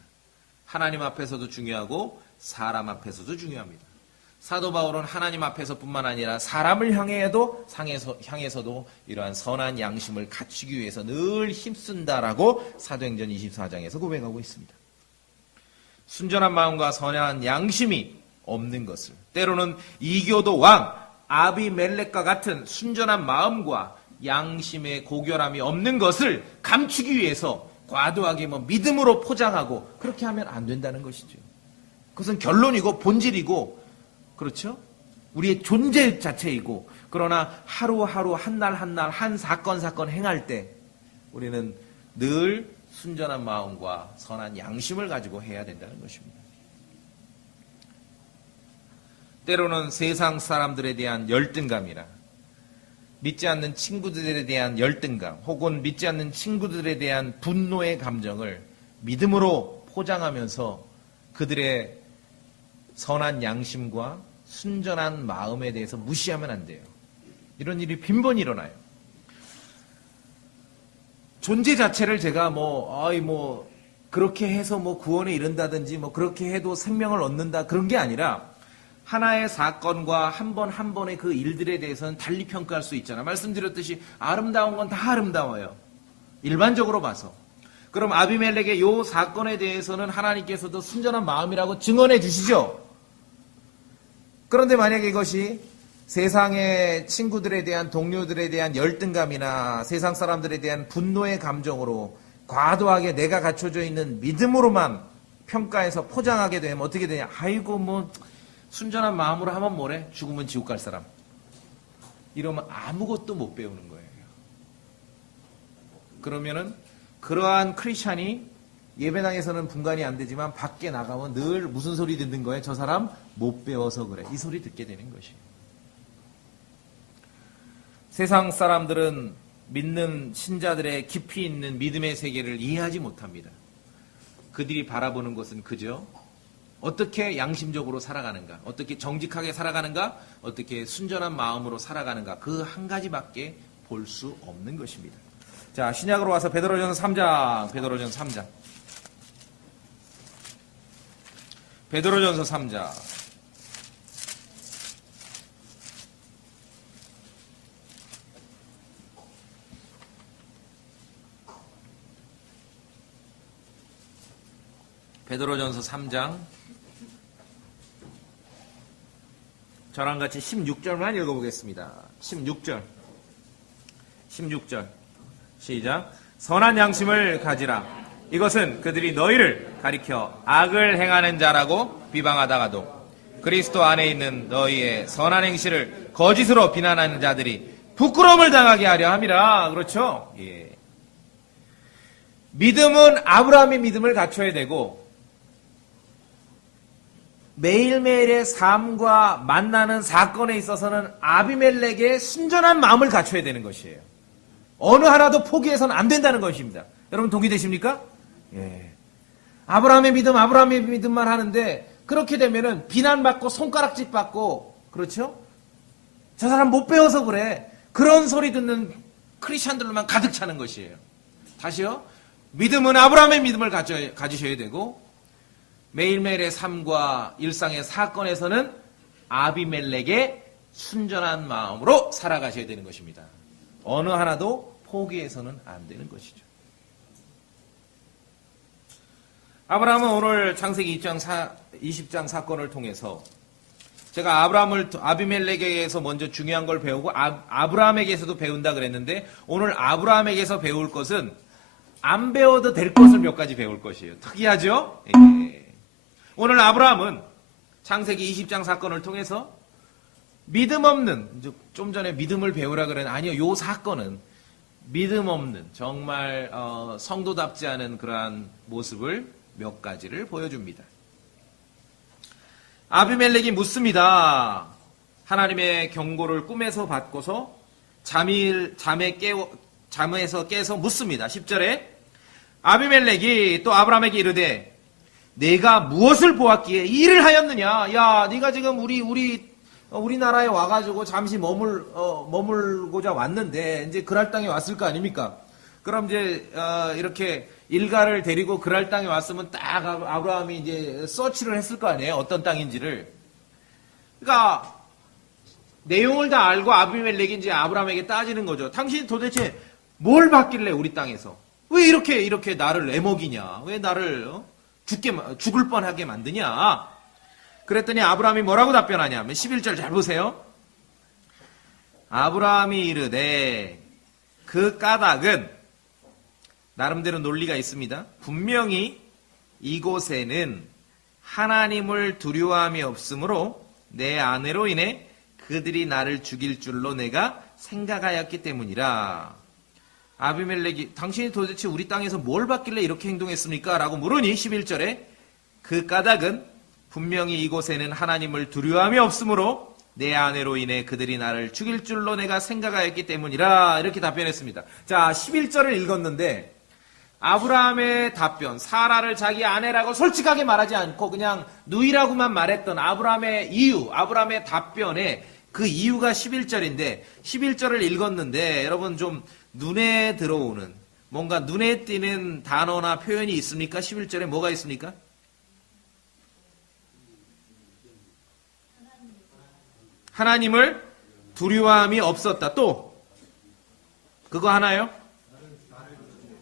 하나님 앞에서도 중요하고 사람 앞에서도 중요합니다. 사도 바울은 하나님 앞에서뿐만 아니라 사람을 향해서도 이러한 선한 양심을 갖추기 위해서 늘 힘쓴다라고 사도행전 24장에서 고백하고 있습니다. 순전한 마음과 선한 양심이 없는 것을, 때로는 이교도 왕 아비멜렉과 같은 순전한 마음과 양심의 고결함이 없는 것을 감추기 위해서 과도하게 믿음으로 포장하고 그렇게 하면 안 된다는 것이죠. 그것은 결론이고 본질이고, 그렇죠? 우리의 존재 자체이고, 그러나 하루하루 한 날 한 날 한 사건 행할 때 우리는 늘 순전한 마음과 선한 양심을 가지고 해야 된다는 것입니다. 때로는 세상 사람들에 대한 열등감이나 믿지 않는 친구들에 대한 열등감, 혹은 믿지 않는 친구들에 대한 분노의 감정을 믿음으로 포장하면서 그들의 선한 양심과 순전한 마음에 대해서 무시하면 안 돼요. 이런 일이 빈번히 일어나요. 존재 자체를 제가 그렇게 해서 구원에 이른다든지 그렇게 해도 생명을 얻는다, 그런 게 아니라 하나의 사건과 한 번의 그 일들에 대해서는 달리 평가할 수 있잖아요. 말씀드렸듯이 아름다운 건 다 아름다워요. 일반적으로 봐서. 그럼 아비멜렉의 이 사건에 대해서는 하나님께서도 순전한 마음이라고 증언해 주시죠. 그런데 만약에 이것이 세상의 친구들에 대한, 동료들에 대한 열등감이나 세상 사람들에 대한 분노의 감정으로 과도하게 내가 갖춰져 있는 믿음으로만 평가해서 포장하게 되면 어떻게 되냐. 순전한 마음으로 하면 뭐래? 죽으면 지옥 갈 사람. 이러면 아무것도 못 배우는 거예요. 그러면은 그러한 크리스찬이 예배당에서는 분간이 안 되지만 밖에 나가면 늘 무슨 소리 듣는 거예요? 저 사람 못 배워서 그래. 이 소리 듣게 되는 것이에요. 세상 사람들은 믿는 신자들의 깊이 있는 믿음의 세계를 이해하지 못합니다. 그들이 바라보는 것은 그저 어떻게 양심적으로 살아가는가, 어떻게 정직하게 살아가는가, 어떻게 순전한 마음으로 살아가는가, 그 한 가지밖에 볼 수 없는 것입니다. 자, 신약으로 와서 베드로전서 3장. 베드로전서 3장. 베드로전서 3장. 저랑 같이 16절만 읽어보겠습니다. 16절. 16절 시작. 선한 양심을 가지라. 이것은 그들이 너희를 가리켜 악을 행하는 자라고 비방하다가도 그리스도 안에 있는 너희의 선한 행실을 거짓으로 비난하는 자들이 부끄러움을 당하게 하려 함이라. 그렇죠? 예. 믿음은 아브라함의 믿음을 갖춰야 되고 매일매일의 삶과 만나는 사건에 있어서는 아비멜렉의 순전한 마음을 갖춰야 되는 것이에요. 어느 하나도 포기해서는 안 된다는 것입니다. 여러분 동의되십니까? 예. 아브라함의 믿음만 하는데 그렇게 되면은 비난받고 손가락질 받고 그렇죠? 저 사람 못 배워서 그래. 그런 소리 듣는 크리스천들만 가득 차는 것이에요. 다시요. 믿음은 아브라함의 믿음을 가지셔야 되고 매일매일의 삶과 일상의 사건에서는 아비멜렉의 순전한 마음으로 살아가셔야 되는 것입니다. 어느 하나도 포기해서는 안 되는 것이죠. 아브라함은 오늘 창세기 20장 사건을 통해서 제가 아비멜렉에게서 먼저 중요한 걸 배우고 아브라함에게서도 배운다 그랬는데 오늘 아브라함에게서 배울 것은 안 배워도 될 것을 몇 가지 배울 것이에요. 특이하죠? 예. 오늘 아브라함은 창세기 20장 사건을 통해서 믿음 없는, 좀 전에 믿음을 배우라 그랬는데 아니요, 요 사건은 믿음 없는 정말 성도답지 않은 그러한 모습을 몇 가지를 보여줍니다. 아비멜렉이 묻습니다. 하나님의 경고를 꿈에서 받고서 잠에서 깨서 묻습니다. 10절에 아비멜렉이 또 아브라함에게 이르되 내가 무엇을 보았기에 이 일을 하였느냐? 야, 네가 지금 우리나라에 와가지고 잠시 머물고자 왔는데 이제 그랄 땅에 왔을 거 아닙니까? 그럼 이제 이렇게 일가를 데리고 그랄 땅에 왔으면 딱 아브라함이 이제 서치를 했을 거 아니에요? 어떤 땅인지를. 그러니까 내용을 다 알고 아비멜렉이 이제 아브라함에게 따지는 거죠. 당신이 도대체 뭘 봤길래 우리 땅에서 왜 이렇게 나를 애먹이냐? 왜 나를 죽을 뻔하게 만드냐? 그랬더니 아브라함이 뭐라고 답변하냐면 11절 잘 보세요. 아브라함이 이르되 그 까닭은 나름대로 논리가 있습니다. 분명히 이곳에는 하나님을 두려워함이 없으므로 내 아내로 인해 그들이 나를 죽일 줄로 내가 생각하였기 때문이라. 아비멜렉이 당신이 도대체 우리 땅에서 뭘 봤길래 이렇게 행동했습니까? 라고 물으니 11절에 그 까닭은 분명히 이곳에는 하나님을 두려워함이 없으므로 내 아내로 인해 그들이 나를 죽일 줄로 내가 생각하였기 때문이라. 이렇게 답변했습니다. 자, 11절을 읽었는데 아브라함의 답변, 사라를 자기 아내라고 솔직하게 말하지 않고 그냥 누이라고만 말했던 아브라함의 이유, 아브라함의 답변에 그 이유가 11절인데 11절을 읽었는데 여러분 좀 눈에 들어오는 뭔가 눈에 띄는 단어나 표현이 있습니까? 11절에 뭐가 있습니까? 하나님을 두려워함이 없었다. 또 그거 하나요?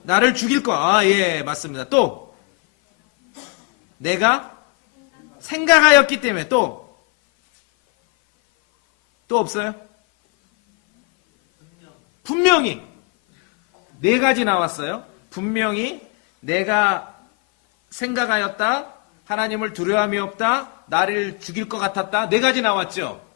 나를 죽일 거. 아, 예, 맞습니다. 또 내가 생각하였기 때문에 또 없어요? 분명히 네 가지 나왔어요. 분명히 내가 생각하였다. 하나님을 두려움이 없다. 나를 죽일 것 같았다. 네 가지 나왔죠.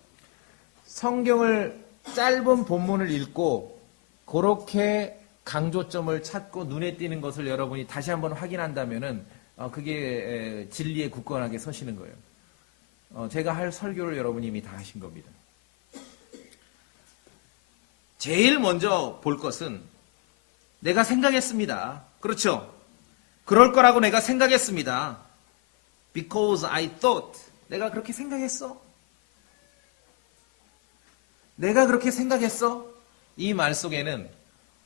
성경을 짧은 본문을 읽고 그렇게 강조점을 찾고 눈에 띄는 것을 여러분이 다시 한번 확인한다면은 그게 진리에 굳건하게 서시는 거예요. 제가 할 설교를 여러분이 이미 다 하신 겁니다. 제일 먼저 볼 것은 내가 생각했습니다. 그렇죠? 그럴 거라고 내가 생각했습니다. Because I thought. 내가 그렇게 생각했어. 내가 그렇게 생각했어. 이 말 속에는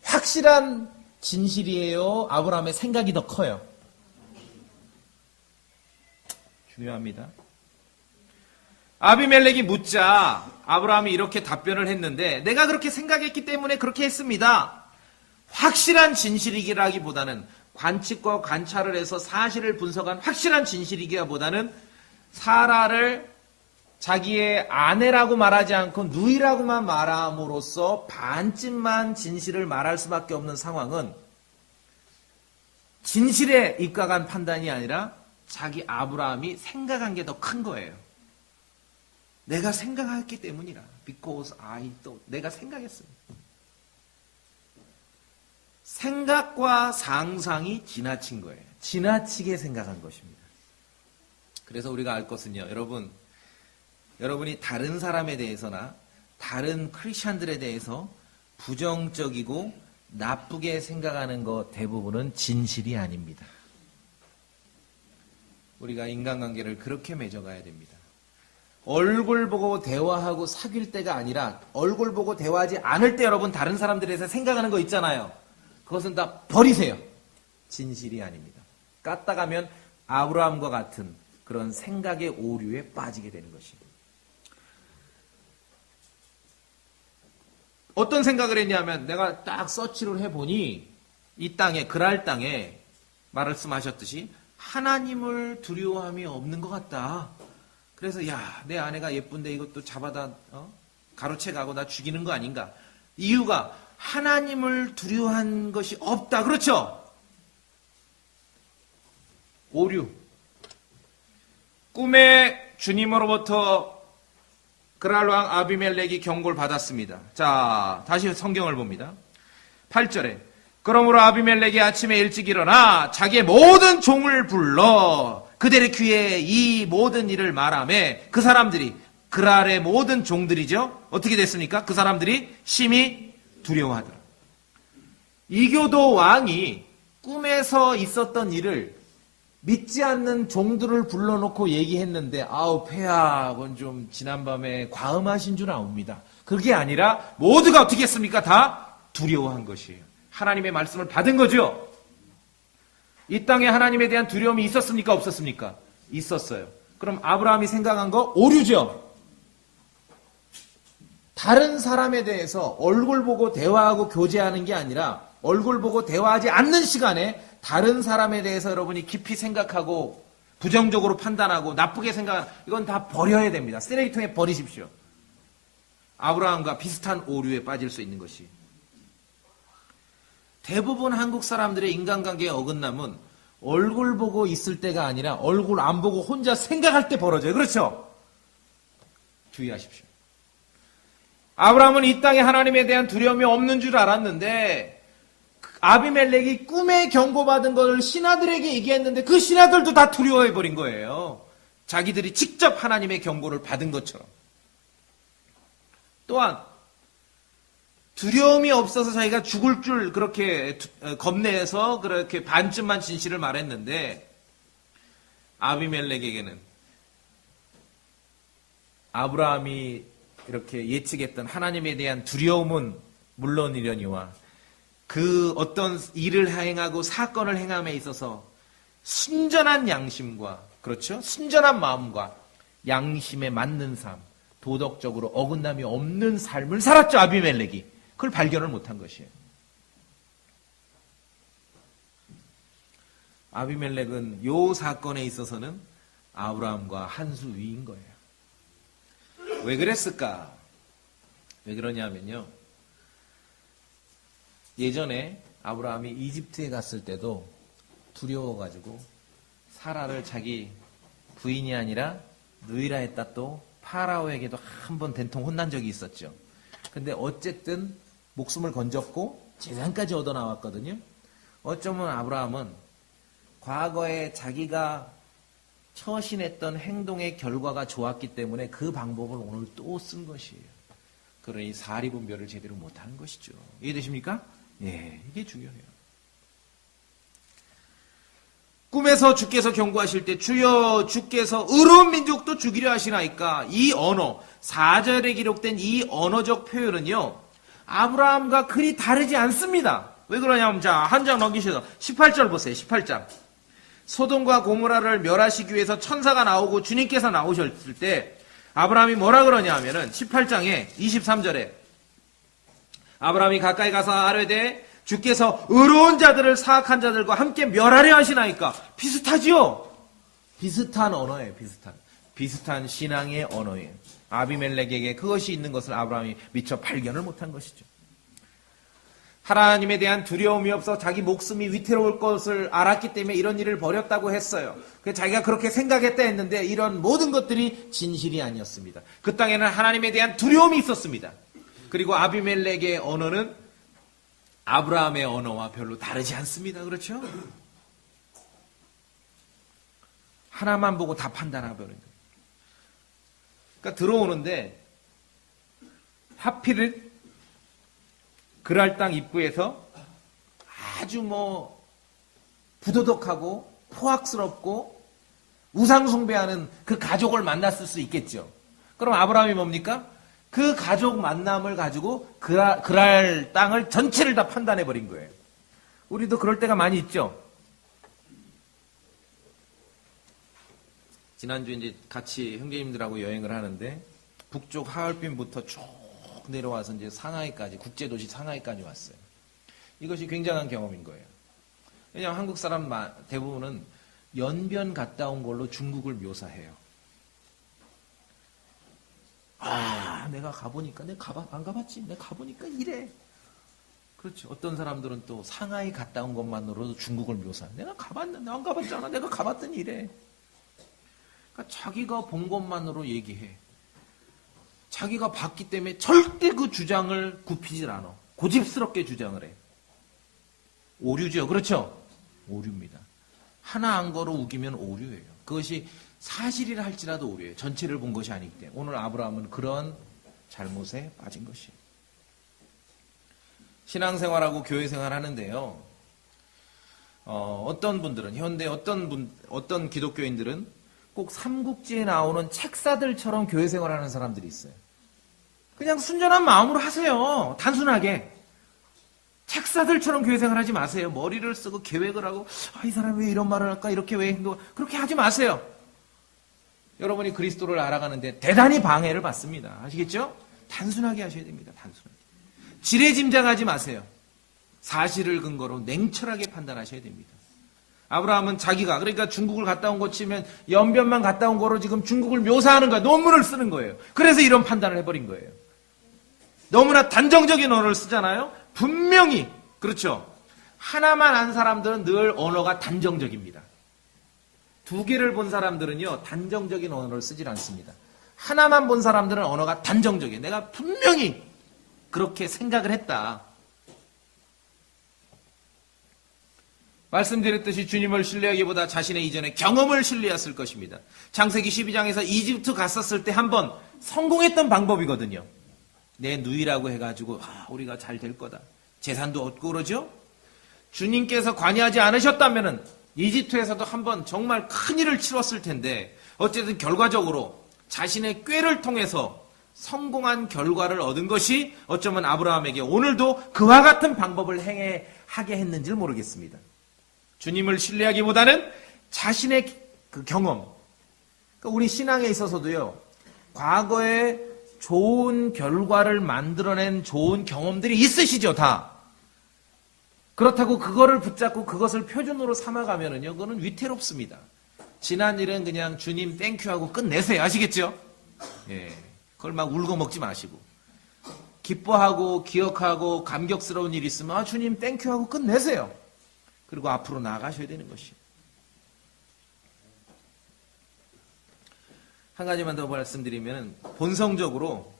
확실한 진실이에요? 아브라함의 생각이 더 커요? 중요합니다. 아비멜렉이 묻자 아브라함이 이렇게 답변을 했는데 내가 그렇게 생각했기 때문에 그렇게 했습니다. 확실한 진실이기라기보다는 관측과 관찰을 해서 사실을 분석한 확실한 진실이기보다는 사라를 자기의 아내라고 말하지 않고 누이라고만 말함으로써 반쯤만 진실을 말할 수밖에 없는 상황은 진실에 입각한 판단이 아니라 자기 아브라함이 생각한 게 더 큰 거예요. 내가 생각했기 때문이라. Because I thought. 내가 생각했습니다. 생각과 상상이 지나친 거예요. 지나치게 생각한 것입니다. 그래서 우리가 알 것은요. 여러분이 다른 사람에 대해서나 다른 크리스찬들에 대해서 부정적이고 나쁘게 생각하는 것 대부분은 진실이 아닙니다. 우리가 인간관계를 그렇게 맺어가야 됩니다. 얼굴 보고 대화하고 사귈 때가 아니라 얼굴 보고 대화하지 않을 때 여러분 다른 사람들에 대해서 생각하는 거 있잖아요. 그것은 다 버리세요. 진실이 아닙니다. 까딱하면 아브라함과 같은 그런 생각의 오류에 빠지게 되는 것입니다. 어떤 생각을 했냐면 내가 딱 서치를 해보니 이 땅에 그랄 땅에 말씀하셨듯이 하나님을 두려워함이 없는 것 같다. 그래서 야, 내 아내가 예쁜데 이것도 잡아다 가로채 가고 나 죽이는 거 아닌가. 이유가 하나님을 두려워한 것이 없다. 그렇죠? 오류. 꿈에 주님으로부터 그랄 왕 아비멜렉이 경고를 받았습니다. 자, 다시 성경을 봅니다. 8절에 그러므로 아비멜렉이 아침에 일찍 일어나 자기의 모든 종을 불러 그들의 귀에 이 모든 일을 말하매 그 사람들이 그랄의 모든 종들이죠. 어떻게 됐습니까? 그 사람들이 심히 두려워하더라. 이교도 왕이 꿈에서 있었던 일을 믿지 않는 종들을 불러놓고 얘기했는데 아우 폐하 그건 좀 지난밤에 과음하신 줄 아옵니다. 그게 아니라 모두가 어떻게 했습니까? 다 두려워한 것이에요. 하나님의 말씀을 받은 거죠. 이 땅에 하나님에 대한 두려움이 있었습니까? 없었습니까? 있었어요. 그럼 아브라함이 생각한 거 오류죠. 다른 사람에 대해서 얼굴 보고 대화하고 교제하는 게 아니라 얼굴 보고 대화하지 않는 시간에 다른 사람에 대해서 여러분이 깊이 생각하고 부정적으로 판단하고 나쁘게 생각하는 이건 다 버려야 됩니다. 쓰레기통에 버리십시오. 아브라함과 비슷한 오류에 빠질 수 있는 것이. 대부분 한국 사람들의 인간관계의 어긋남은 얼굴 보고 있을 때가 아니라 얼굴 안 보고 혼자 생각할 때 벌어져요. 그렇죠? 주의하십시오. 아브라함은 이 땅에 하나님에 대한 두려움이 없는 줄 알았는데 아비멜렉이 꿈에 경고받은 것을 신하들에게 얘기했는데 그 신하들도 다 두려워해버린 거예요. 자기들이 직접 하나님의 경고를 받은 것처럼. 또한 두려움이 없어서 자기가 죽을 줄 그렇게 겁내서 그렇게 반쯤만 진실을 말했는데 아비멜렉에게는 아브라함이 이렇게 예측했던 하나님에 대한 두려움은 물론이려니와 그 어떤 일을 행하고 사건을 행함에 있어서 순전한 양심과 그렇죠? 순전한 마음과 양심에 맞는 삶, 도덕적으로 어긋남이 없는 삶을 살았죠. 아비멜렉이. 그걸 발견을 못한 것이에요. 아비멜렉은 요 사건에 있어서는 아브라함과 한 수 위인 거예요. 왜 그랬을까? 왜 그러냐면요. 예전에 아브라함이 이집트에 갔을 때도 두려워가지고 사라를 자기 부인이 아니라 누이라 했다 또 파라오에게도 한 번 된통 혼난 적이 있었죠. 근데 어쨌든 목숨을 건졌고 재산까지 얻어 나왔거든요. 어쩌면 아브라함은 과거에 자기가 처신했던 행동의 결과가 좋았기 때문에 그 방법을 오늘 또 쓴 것이에요. 그러니 사리분별을 제대로 못하는 것이죠. 이해되십니까? 예, 이게 중요해요. 꿈에서 주께서 경고하실 때 주여 주께서 의로운 민족도 죽이려 하시나이까 이 언어 4절에 기록된 이 언어적 표현은요 아브라함과 그리 다르지 않습니다. 왜 그러냐면 자, 한 장 넘기셔서 18절 보세요. 18장 소돔과 고모라를 멸하시기 위해서 천사가 나오고 주님께서 나오셨을 때 아브라함이 뭐라 그러냐 하면은 18장에 23절에 아브라함이 가까이 가서 아뢰되 주께서 의로운 자들을 사악한 자들과 함께 멸하려 하시나이까. 비슷하지요? 비슷한 언어예요. 비슷한. 비슷한 신앙의 언어예요. 아비멜렉에게 그것이 있는 것을 아브라함이 미처 발견을 못한 것이죠. 하나님에 대한 두려움이 없어 자기 목숨이 위태로울 것을 알았기 때문에 이런 일을 벌였다고 했어요. 자기가 그렇게 생각했다 했는데 이런 모든 것들이 진실이 아니었습니다. 그 땅에는 하나님에 대한 두려움이 있었습니다. 그리고 아비멜렉의 언어는 아브라함의 언어와 별로 다르지 않습니다. 그렇죠? 하나만 보고 다 판단하고 버린 거예요. 그러니까 들어오는데 하필 그랄 땅 입구에서 아주 부도덕하고 포악스럽고 우상숭배하는 그 가족을 만났을 수 있겠죠. 그럼 아브라함이 뭡니까? 그 가족 만남을 가지고 그랄 땅을 전체를 다 판단해버린 거예요. 우리도 그럴 때가 많이 있죠. 지난주에 이제 같이 형제님들하고 여행을 하는데 북쪽 하얼빈부터 쭉 내려와서 이제 상하이까지, 국제도시 상하이까지 왔어요. 이것이 굉장한 경험인 거예요. 왜냐하면 한국 사람 대부분은 연변 갔다 온 걸로 중국을 묘사해요. 내가 가보니까, 안 가봤지? 내가 가보니까 이래. 그렇죠. 어떤 사람들은 또 상하이 갔다 온 것만으로도 중국을 묘사해. 내가 가봤는데, 안 가봤잖아. 내가 가봤더니 이래. 그러니까 자기가 본 것만으로 얘기해. 자기가 봤기 때문에 절대 그 주장을 굽히질 않아. 고집스럽게 주장을 해. 오류죠. 그렇죠? 오류입니다. 하나 안 걸어 우기면 오류예요. 그것이 사실이라 할지라도 오류예요. 전체를 본 것이 아니기 때문에. 오늘 아브라함은 그런 잘못에 빠진 것이에요. 신앙생활하고 교회생활 하는데요. 어떤 분들은, 현대 어떤 기독교인들은 꼭 삼국지에 나오는 책사들처럼 교회생활 하는 사람들이 있어요. 그냥 순전한 마음으로 하세요. 단순하게. 책사들처럼 교회생활 하지 마세요. 머리를 쓰고 계획을 하고 이 사람이 왜 이런 말을 할까? 이렇게 왜 행동? 그렇게 하지 마세요. 여러분이 그리스도를 알아가는데 대단히 방해를 받습니다. 아시겠죠? 단순하게 하셔야 됩니다. 단순하게. 지레짐작하지 마세요. 사실을 근거로 냉철하게 판단하셔야 됩니다. 아브라함은 자기가, 그러니까 중국을 갔다 온 것 치면 연변만 갔다 온 거로 지금 중국을 묘사하는 거야. 논문을 쓰는 거예요. 그래서 이런 판단을 해버린 거예요. 너무나 단정적인 언어를 쓰잖아요. 분명히, 그렇죠. 하나만 안 사람들은 늘 언어가 단정적입니다. 두 개를 본 사람들은요, 단정적인 언어를 쓰질 않습니다. 하나만 본 사람들은 언어가 단정적이에요. 내가 분명히 그렇게 생각을 했다. 말씀드렸듯이 주님을 신뢰하기보다 자신의 이전의 경험을 신뢰했을 것입니다. 창세기 12장에서 이집트 갔었을 때 한번 성공했던 방법이거든요. 내 누이라고 해가지고 우리가 잘 될 거다. 재산도 얻고 그러죠. 주님께서 관여하지 않으셨다면 이집트에서도 한번 정말 큰 일을 치렀을 텐데 어쨌든 결과적으로 자신의 꾀를 통해서 성공한 결과를 얻은 것이 어쩌면 아브라함에게 오늘도 그와 같은 방법을 하게 했는지를 모르겠습니다. 주님을 신뢰하기보다는 자신의 그 경험, 그러니까 우리 신앙에 있어서도요, 과거에 좋은 결과를 만들어낸 좋은 경험들이 있으시죠, 다. 그렇다고 그거를 붙잡고 그것을 표준으로 삼아가면은요, 그거는 위태롭습니다. 지난 일은 그냥 주님 땡큐하고 끝내세요. 아시겠죠? 예. 그걸 막 울고 먹지 마시고. 기뻐하고 기억하고 감격스러운 일이 있으면 주님 땡큐하고 끝내세요. 그리고 앞으로 나아가셔야 되는 것이에요. 한 가지만 더 말씀드리면 본성적으로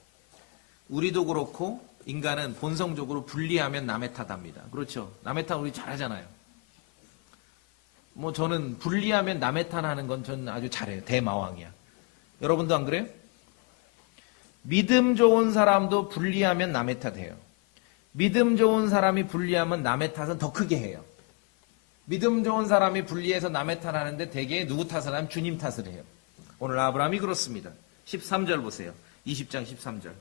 우리도 그렇고 인간은 본성적으로 불리하면 남의 탓합니다. 그렇죠? 남의 탓 우리 잘하잖아요. 저는 불리하면 남의 탓하는 건 저는 아주 잘해요. 대마왕이야. 여러분도 안 그래요? 믿음 좋은 사람도 불리하면 남의 탓해요. 믿음 좋은 사람이 불리하면 남의 탓은 더 크게 해요. 믿음 좋은 사람이 불리해서 남의 탓하는데 대개 누구 탓을 하면 주님 탓을 해요. 오늘 아브라함이 그렇습니다. 13절 보세요. 20장 13절.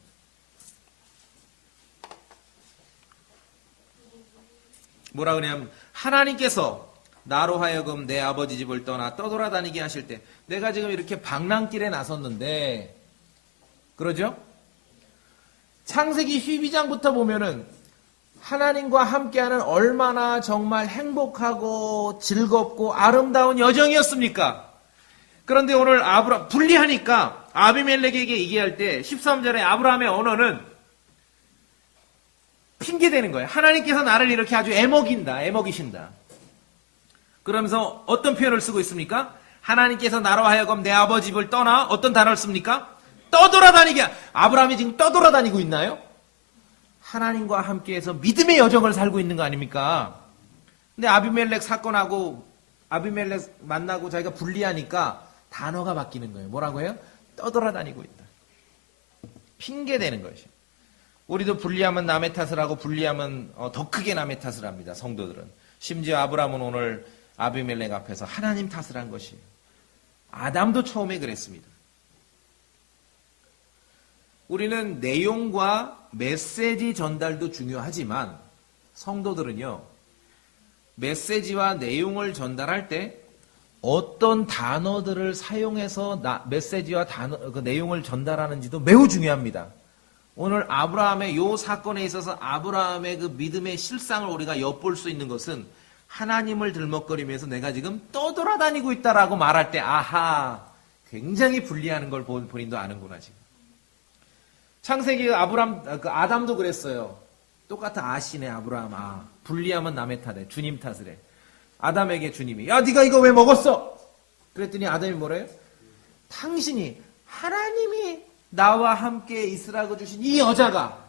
뭐라 그러냐면 하나님께서 나로 하여금 내 아버지 집을 떠나 떠돌아다니게 하실 때 내가 지금 이렇게 방랑길에 나섰는데 그러죠? 창세기 12장부터 보면은 하나님과 함께하는 얼마나 정말 행복하고 즐겁고 아름다운 여정이었습니까? 그런데 오늘 분리하니까 아비멜렉에게 얘기할 때 13절에 아브라함의 언어는 핑계대는 거예요. 하나님께서 나를 이렇게 아주 애먹이신다. 그러면서 어떤 표현을 쓰고 있습니까? 하나님께서 나로 하여금 내 아버지 집을 떠나 어떤 단어를 씁니까? 떠돌아다니게. 아브라함이 지금 떠돌아다니고 있나요? 하나님과 함께해서 믿음의 여정을 살고 있는 거 아닙니까? 근데 아비멜렉 사건하고 아비멜렉 만나고 자기가 분리하니까 단어가 바뀌는 거예요. 뭐라고 해요? 떠돌아다니고 있다. 핑계대는 것이. 우리도 분리하면 남의 탓을 하고 분리하면 더 크게 남의 탓을 합니다. 성도들은. 심지어 아브라함은 오늘 아비멜렉 앞에서 하나님 탓을 한 것이에요. 아담도 처음에 그랬습니다. 우리는 내용과 메시지 전달도 중요하지만 성도들은요, 메시지와 내용을 전달할 때 어떤 단어들을 사용해서 메시지와 그 내용을 전달하는지도 매우 중요합니다. 오늘 아브라함의 요 사건에 있어서 아브라함의 그 믿음의 실상을 우리가 엿볼 수 있는 것은 하나님을 들먹거리면서 내가 지금 떠돌아다니고 있다라고 말할 때 아하, 굉장히 분리하는 걸 본인도 아는구나 지금. 창세기 아담도 그랬어요. 똑같아. 아시네 아브라함. 분리하면 남의 탓해. 주님 탓을 해. 아담에게 주님이 야 네가 이거 왜 먹었어? 그랬더니 아담이 뭐래요? 당신이 하나님이 나와 함께 있으라고 주신 이 여자가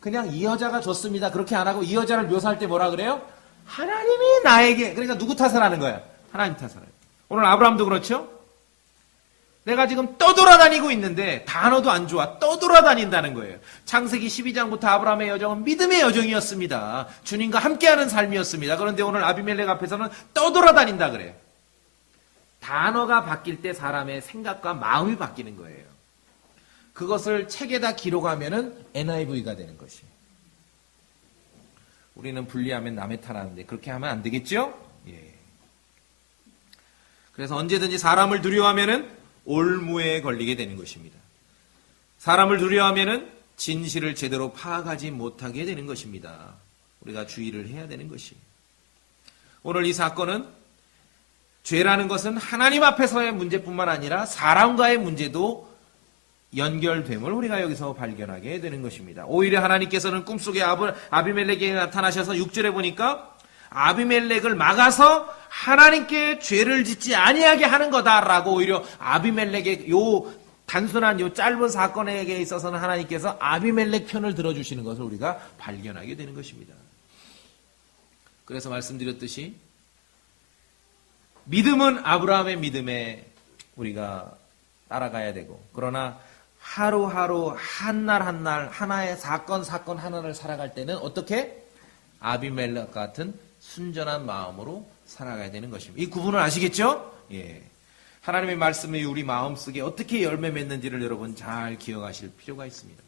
그냥 이 여자가 좋습니다. 그렇게 안 하고 이 여자를 묘사할 때 뭐라 그래요? 하나님이 나에게. 그러니까 누구 탓을 하는 거야? 하나님 탓을 해요. 오늘 아브라함도 그렇죠? 내가 지금 떠돌아다니고 있는데 단어도 안 좋아. 떠돌아다닌다는 거예요. 창세기 12장부터 아브라함의 여정은 믿음의 여정이었습니다. 주님과 함께하는 삶이었습니다. 그런데 오늘 아비멜렉 앞에서는 떠돌아다닌다 그래요. 단어가 바뀔 때 사람의 생각과 마음이 바뀌는 거예요. 그것을 책에다 기록하면은 NIV가 되는 것이에요. 우리는 분리하면 남의 탓하는데 그렇게 하면 안 되겠죠? 예. 그래서 언제든지 사람을 두려워하면은 올무에 걸리게 되는 것입니다. 사람을 두려워하면은 진실을 제대로 파악하지 못하게 되는 것입니다. 우리가 주의를 해야 되는 것이에요. 오늘 이 사건은 죄라는 것은 하나님 앞에서의 문제뿐만 아니라 사람과의 문제도 연결됨을 우리가 여기서 발견하게 되는 것입니다. 오히려 하나님께서는 꿈속에 아비멜렉에게 나타나셔서 6절에 보니까 아비멜렉을 막아서 하나님께 죄를 짓지 아니하게 하는 거다라고 오히려 아비멜렉의 요 단순한 요 짧은 사건에 있어서는 하나님께서 아비멜렉 편을 들어주시는 것을 우리가 발견하게 되는 것입니다. 그래서 말씀드렸듯이 믿음은 아브라함의 믿음에 우리가 따라가야 되고, 그러나 하루하루 한날 한날 하나의 사건 하나를 살아갈 때는 어떻게? 아비멜렉 같은 순전한 마음으로 살아가야 되는 것입니다. 이 구분을 아시겠죠? 예. 하나님의 말씀이 우리 마음속에 어떻게 열매 맺는지를 여러분 잘 기억하실 필요가 있습니다.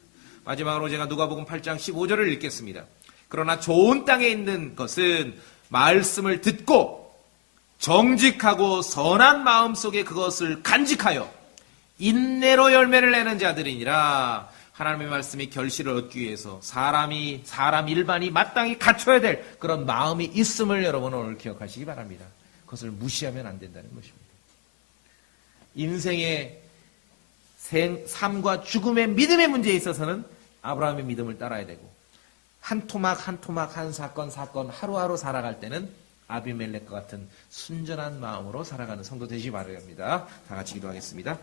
마지막으로 제가 누가복음 8장 15절을 읽겠습니다. 그러나 좋은 땅에 있는 것은 말씀을 듣고 정직하고 선한 마음 속에 그것을 간직하여 인내로 열매를 내는 자들이니라. 하나님의 말씀이 결실을 얻기 위해서 사람 일반이 마땅히 갖춰야 될 그런 마음이 있음을 여러분 오늘 기억하시기 바랍니다. 그것을 무시하면 안 된다는 것입니다. 인생의 삶과 죽음의 믿음의 문제에 있어서는 아브라함의 믿음을 따라야 되고, 한 토막 한 토막 한 사건 하루하루 살아갈 때는 아비멜렉과 같은 순전한 마음으로 살아가는 성도 되시기 바랍니다. 다 같이 기도하겠습니다.